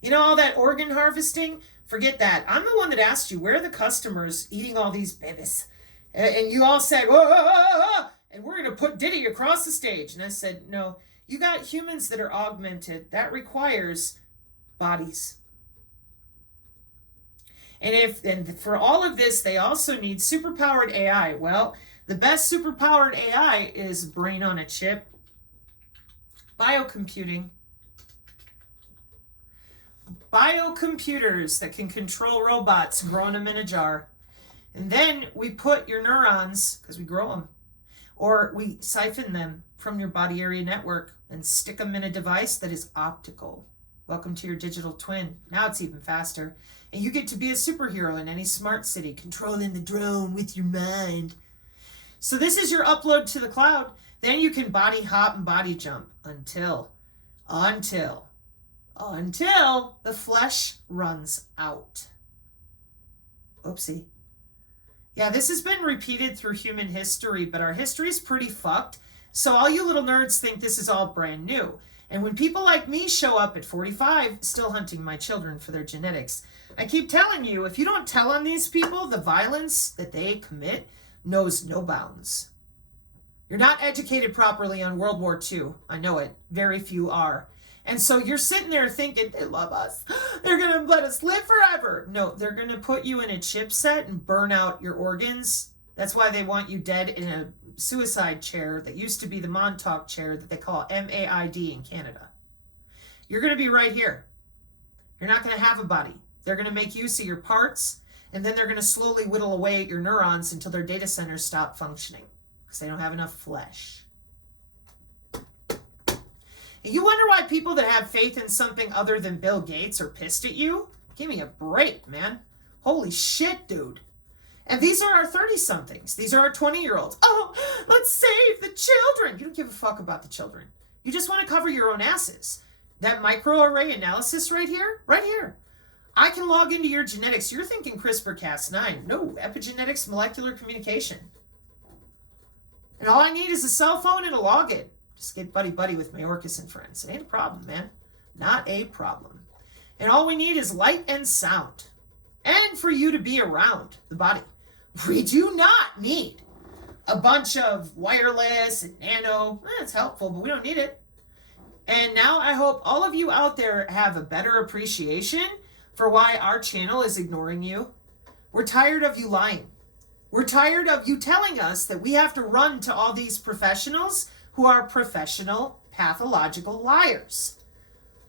You know, all that organ harvesting? Forget that. I'm the one that asked you, where are the customers eating all these babies? And you all said, whoa, and we're going to put Diddy across the stage. And I said, no, you got humans that are augmented. That requires bodies. And for all of this, they also need superpowered AI. Well, the best superpowered AI is brain on a chip, biocomputing, biocomputers that can control robots, growing them in a jar. And then we put your neurons, because we grow them, or we siphon them from your body area network and stick them in a device that is optical. Welcome to your digital twin. Now it's even faster. And you get to be a superhero in any smart city, controlling the drone with your mind. So this is your upload to the cloud. Then you can body hop and body jump until the flesh runs out. Oopsie. Yeah, this has been repeated through human history, but our history is pretty fucked. So all you little nerds think this is all brand new. And when people like me show up at 45, still hunting my children for their genetics, I keep telling you, if you don't tell on these people, the violence that they commit knows no bounds. You're not educated properly on World War II. I know it. Very few are. And so you're sitting there thinking, they love us. They're going to let us live forever. No, they're going to put you in a chipset and burn out your organs. That's why they want you dead in a suicide chair that used to be the Montauk chair that they call MAID in Canada. You're going to be right here. You're not going to have a body. They're going to make use of your parts, and then they're going to slowly whittle away at your neurons until their data centers stop functioning because they don't have enough flesh. And you wonder why people that have faith in something other than Bill Gates are pissed at you? Give me a break, man. Holy shit, dude. And these are our 30-somethings. These are our 20-year-olds. Oh, let's save the children. You don't give a fuck about the children. You just want to cover your own asses. That microarray analysis right here. I can log into your genetics. You're thinking CRISPR-Cas9. No, epigenetics, molecular communication. And all I need is a cell phone and a login. Just get buddy-buddy with Mayorkas and friends. It ain't a problem, man. Not a problem. And all we need is light and sound. And for you to be around the body. We do not need a bunch of wireless and nano. It's helpful, but we don't need it. And now I hope all of you out there have a better appreciation for why our channel is ignoring you. We're tired of you lying. We're tired of you telling us that we have to run to all these professionals who are professional pathological liars.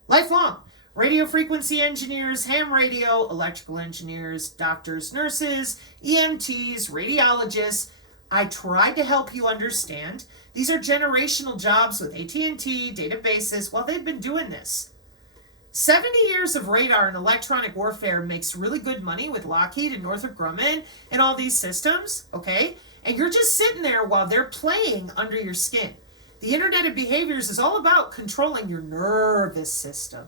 Lifelong. Radio frequency engineers, ham radio, electrical engineers, doctors, nurses, EMTs, radiologists. I tried to help you understand. These are generational jobs with AT&T, databases. Well, they've been doing this. 70 years of radar and electronic warfare makes really good money with Lockheed and Northrop Grumman and all these systems, okay? And you're just sitting there while they're playing under your skin. The Internet of Behaviors is all about controlling your nervous system.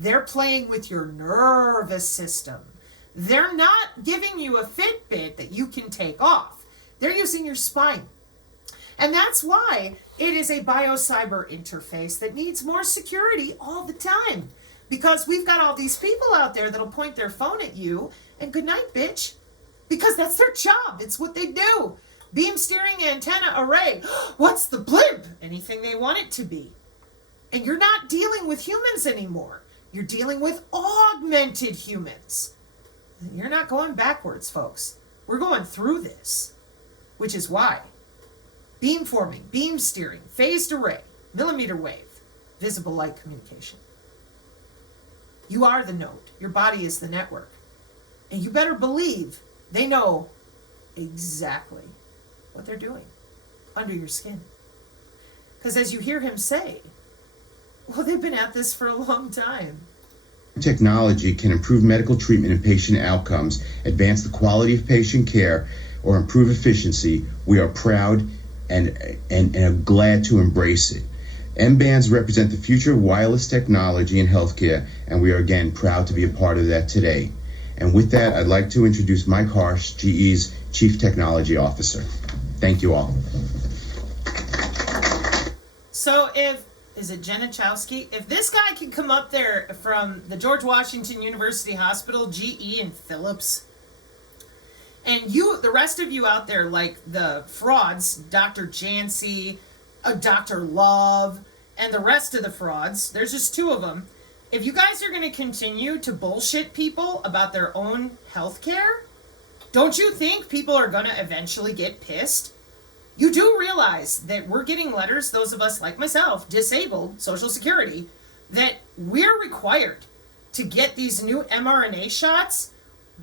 They're playing with your nervous system. They're not giving you a Fitbit that you can take off. They're using your spine. And that's why it is a biocyber interface that needs more security all the time. Because we've got all these people out there that'll point their phone at you and good night, bitch. Because that's their job. It's what they do. Beam steering antenna array. What's the blimp? Anything they want it to be. And you're not dealing with humans anymore. You're dealing with augmented humans. You're not going backwards, folks. We're going through this. Which is why beamforming, beam steering, phased array, millimeter wave, visible light communication. You are the node. Your body is the network. And you better believe they know exactly what they're doing under your skin. Because as you hear him say, well, they've been at this for a long time. Technology can improve medical treatment and patient outcomes, advance the quality of patient care, or improve efficiency. We are proud and are glad to embrace it. M-bands represent the future of wireless technology in healthcare, and we are again proud to be a part of that today. And with that, I'd like to introduce Mike Harsh, GE's Chief Technology Officer. Thank you all. So is it Jenichowski? If this guy can come up there from the George Washington University Hospital, GE and Phillips, and you, the rest of you out there, like the frauds, Dr. Jancy, Dr. Love, and the rest of the frauds, there's just two of them. If you guys are going to continue to bullshit people about their own health care, don't you think people are going to eventually get pissed? You do realize that we're getting letters, those of us like myself, disabled, Social Security, that we're required to get these new mRNA shots.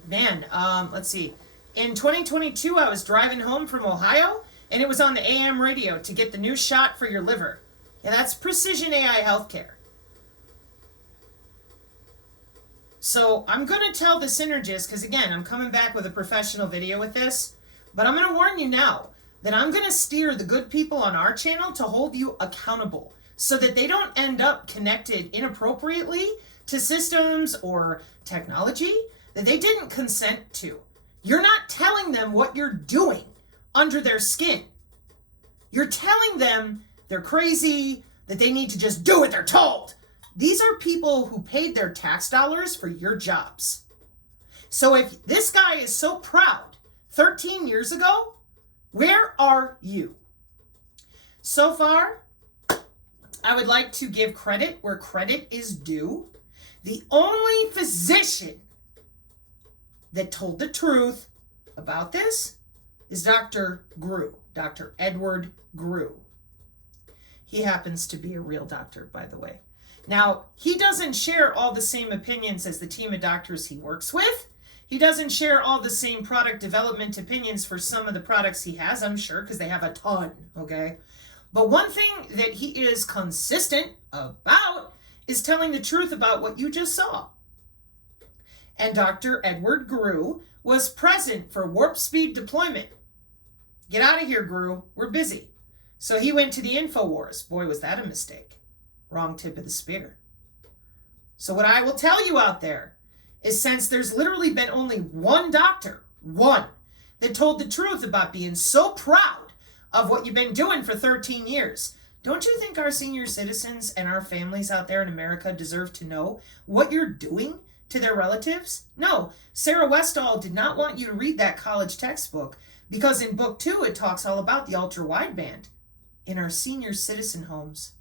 Man, let's see. In 2022, I was driving home from Ohio, and it was on the AM radio to get the new shot for your liver. Yeah, that's precision AI healthcare. So I'm going to tell the synergist, because again, I'm coming back with a professional video with this, but I'm going to warn you now that I'm going to steer the good people on our channel to hold you accountable so that they don't end up connected inappropriately to systems or technology that they didn't consent to. You're not telling them what you're doing under their skin. You're telling them they're crazy, that they need to just do what they're told. These are people who paid their tax dollars for your jobs. So if this guy is so proud 13 years ago, where are you? So far, I would like to give credit where credit is due. The only physician that told the truth about this is Dr. Grew, Dr. Edward Grew. He happens to be a real doctor, by the way. Now, he doesn't share all the same opinions as the team of doctors he works with. He doesn't share all the same product development opinions for some of the products he has, I'm sure, because they have a ton, okay? But one thing that he is consistent about is telling the truth about what you just saw. And Dr. Edward Grew was present for warp speed deployment. Get out of here, Grew. We're busy. So he went to the InfoWars. Boy, was that a mistake. Wrong tip of the spear. So what I will tell you out there is, since there's literally been only one doctor, one, that told the truth about being so proud of what you've been doing for 13 years, don't you think our senior citizens and our families out there in America deserve to know what you're doing to their relatives? No, Sarah Westall did not want you to read that college textbook, because in book 2 it talks all about the ultra-wideband in our senior citizen homes.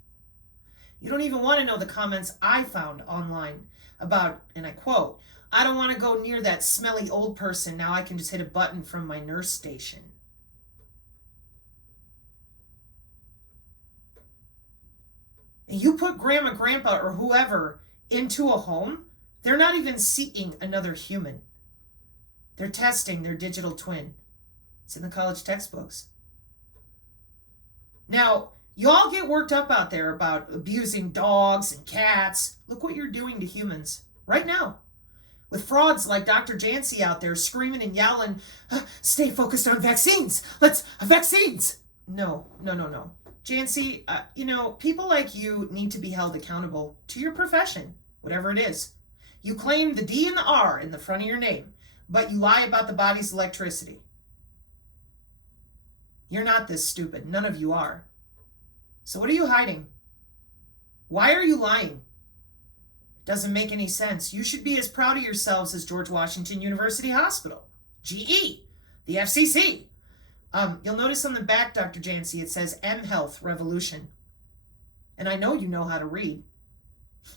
You don't even want to know the comments I found online about, and I quote, "I don't want to go near that smelly old person. Now I can just hit a button from my nurse station." and you put grandma, grandpa, or whoever into a home, they're not even seeing another human. They're testing their digital twin. It's in the college textbooks. Now, you all get worked up out there about abusing dogs and cats. Look what you're doing to humans right now. With frauds like Dr. Jancy out there screaming and yelling, stay focused on vaccines. Vaccines. No. Jancy, people like you need to be held accountable to your profession, whatever it is. You claim the D and the R in the front of your name, but you lie about the body's electricity. You're not this stupid. None of you are. So what are you hiding? Why are you lying? Doesn't make any sense. You should be as proud of yourselves as George Washington University Hospital, GE, the FCC. You'll notice on the back, Dr. Jancy, it says M Health Revolution. And I know you know how to read.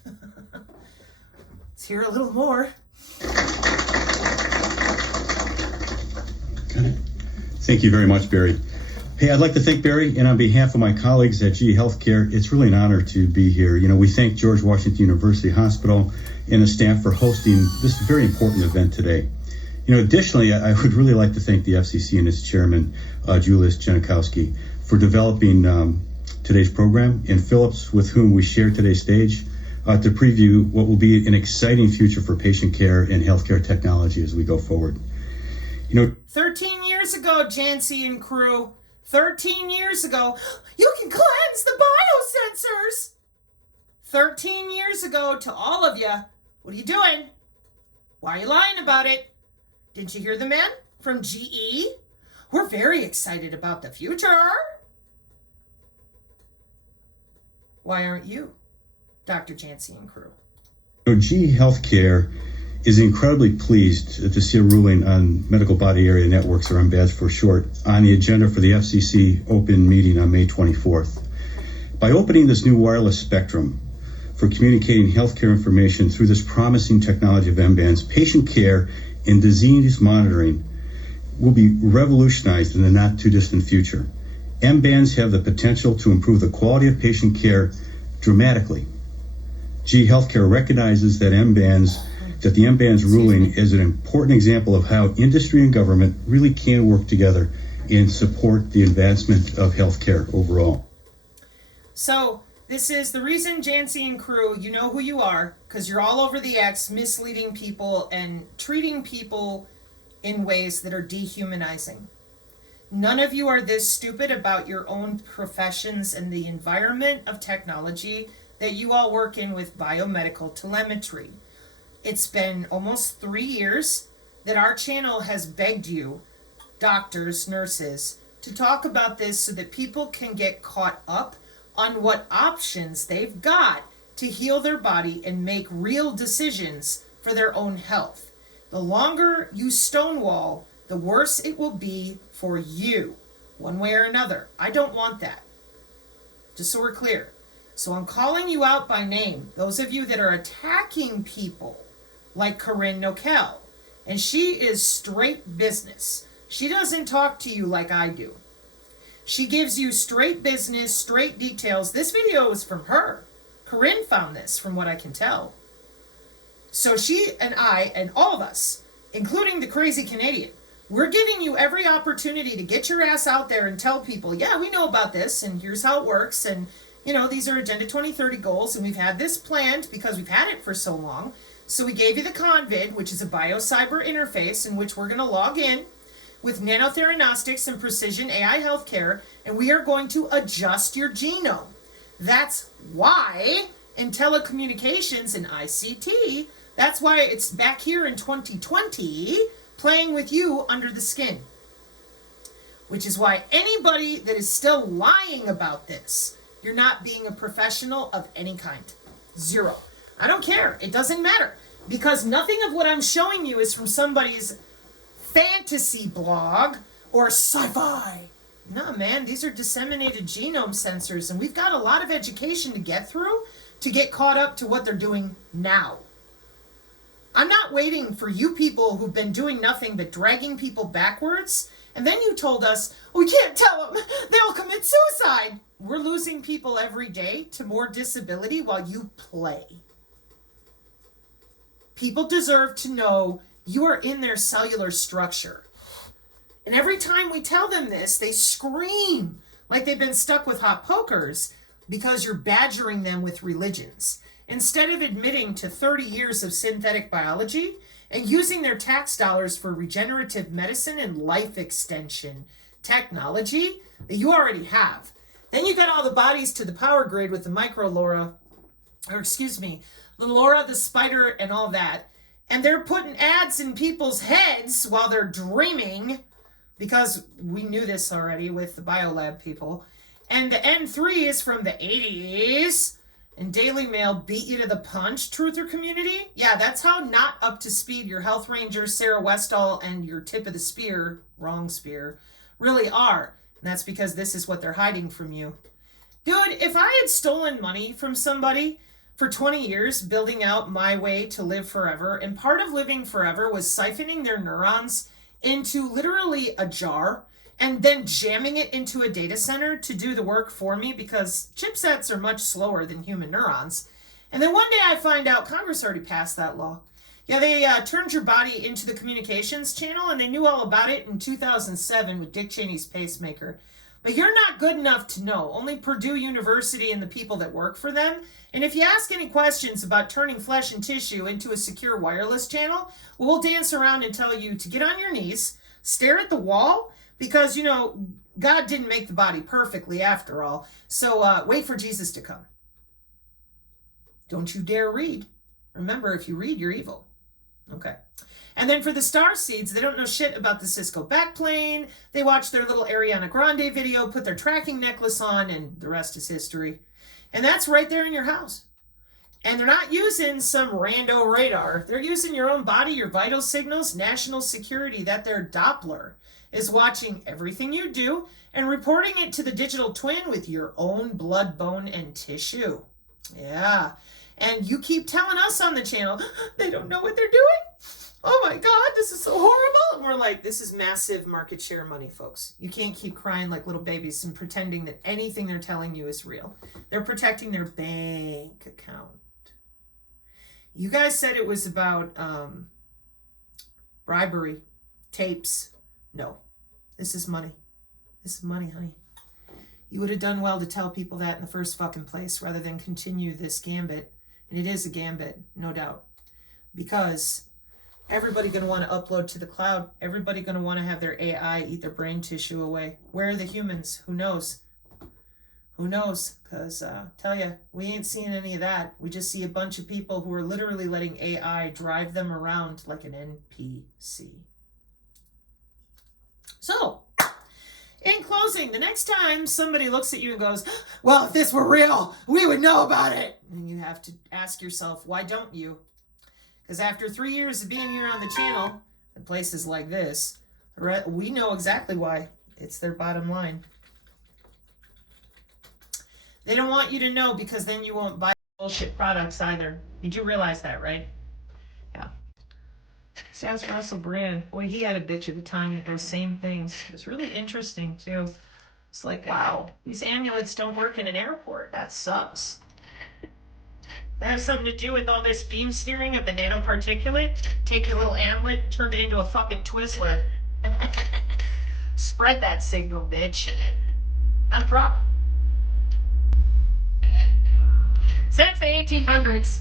Let's hear a little more. Got it. Thank you very much, Barry. Hey, I'd like to thank Barry, and on behalf of my colleagues at GE Healthcare, it's really an honor to be here. We thank George Washington University Hospital and the staff for hosting this very important event today. Additionally, I would really like to thank the FCC and its chairman, Julius Janikowski, for developing today's program, and Phillips, with whom we share today's stage, to preview what will be an exciting future for patient care and healthcare technology as we go forward. 13 years ago, Jancy and crew, 13 years ago, you can cleanse the biosensors. 13 years ago to all of you, what are you doing? Why are you lying about it? Didn't you hear the man from GE? We're very excited about the future. Why aren't you, Dr. Jancy and crew? GE Healthcare is incredibly pleased to see a ruling on medical body area networks, or MBADs for short, on the agenda for the FCC open meeting on May 24th. By opening this new wireless spectrum for communicating healthcare information through this promising technology of MBANs, patient care and disease monitoring will be revolutionized in the not too distant future. MBANs have the potential to improve the quality of patient care dramatically. GE Healthcare recognizes that the MBANs ruling is an important example of how industry and government really can work together and support the advancement of healthcare overall. So this is the reason, Jancy and crew, you know who you are, because you're all over the X, misleading people and treating people in ways that are dehumanizing. None of you are this stupid about your own professions and the environment of technology that you all work in with biomedical telemetry. It's been almost 3 years that our channel has begged you, doctors, nurses, to talk about this so that people can get caught up on what options they've got to heal their body and make real decisions for their own health. The longer you stonewall, the worse it will be for you, one way or another. I don't want that. Just so we're clear. So I'm calling you out by name, those of you that are attacking people like Corinne Nokel. And she is straight business. She doesn't talk to you like I do. She gives you straight business, straight details. This video is from her. Corinne found this, from what I can tell. So she and I and all of us, including the crazy Canadian, we're giving you every opportunity to get your ass out there and tell people, yeah, we know about this, and here's how it works, and these are Agenda 2030 goals, and we've had this planned because we've had it for so long. So we gave you the ConVid, which is a biocyber interface in which we're going to log in with nanotheranostics and precision AI healthcare, and we are going to adjust your genome. That's why in telecommunications and ICT, that's why it's back here in 2020 playing with you under the skin. Which is why anybody that is still lying about this, you're not being a professional of any kind. Zero. I don't care. It doesn't matter. Because nothing of what I'm showing you is from somebody's fantasy blog or sci-fi. No, man, these are disseminated genome sensors, and we've got a lot of education to get through to get caught up to what they're doing now. I'm not waiting for you people who've been doing nothing but dragging people backwards, and then you told us, we can't tell them, they'll commit suicide. side, we're losing people every day to more disability while you play. People deserve to know you are in their cellular structure. And every time we tell them this, they scream like they've been stuck with hot pokers because you're badgering them with religions. Instead of admitting to 30 years of synthetic biology and using their tax dollars for regenerative medicine and life extension technology that you already have. Then you got all the bodies to the power grid with the micro Laura, the Laura, the spider, and all that. And they're putting ads in people's heads while they're dreaming, because we knew this already with the biolab people. And the N3 is from the 80s. And Daily Mail beat you to the punch, truther community. Yeah, that's how not up to speed your health ranger, Sarah Westall, and your tip of the spear, wrong spear, really are. And that's because this is what they're hiding from you. Dude, if I had stolen money from somebody for 20 years building out my way to live forever, and part of living forever was siphoning their neurons into literally a jar and then jamming it into a data center to do the work for me, because chipsets are much slower than human neurons. And then one day I find out Congress already passed that law. Yeah, they turned your body into the communications channel, and they knew all about it in 2007 with Dick Cheney's pacemaker. But you're not good enough to know. Only Purdue University and the people that work for them. And if you ask any questions about turning flesh and tissue into a secure wireless channel, we'll dance around and tell you to get on your knees, stare at the wall, because, God didn't make the body perfectly after all. So wait for Jesus to come. Don't you dare read. Remember, if you read, you're evil. Okay. And then for the star seeds, they don't know shit about the Cisco backplane. They watch their little Ariana Grande video, put their tracking necklace on, and the rest is history. And that's right there in your house. And they're not using some rando radar. They're using your own body, your vital signals, national security, that their Doppler is watching everything you do and reporting it to the digital twin with your own blood, bone, and tissue. Yeah. And you keep telling us on the channel, they don't know what they're doing. Oh my God, this is so horrible. And we're like, this is massive market share money, folks. You can't keep crying like little babies and pretending that anything they're telling you is real. They're protecting their bank account. You guys said it was about bribery, tapes. No, this is money. This is money, honey. You would have done well to tell people that in the first fucking place rather than continue this gambit. And it is a gambit, no doubt. Because everybody going to want to upload to the cloud. Everybody going to want to have their AI eat their brain tissue away. Where are the humans? Who knows? Who knows? Because tell you, we ain't seeing any of that. We just see a bunch of people who are literally letting AI drive them around like an NPC. So, in closing, the next time somebody looks at you and goes, well, if this were real, we would know about it. And you have to ask yourself, why don't you? Because after 3 years of being here on the channel, in places like this, we know exactly why. It's their bottom line. They don't want you to know, because then you won't buy bullshit products either. Did you realize that, right? Yeah. Sounds for Russell Brand. Boy, he had a bitch at the time with those same things. It was really interesting, too. It's like, wow, these amulets don't work in an airport. That sucks. That has something to do with all this beam steering of the nanoparticulate. Take your little amulet, turn it into a fucking Twizzler. Spread that signal, bitch. Not a problem. Since the 1800s.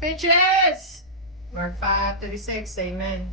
bitches! Mark 5:36, amen.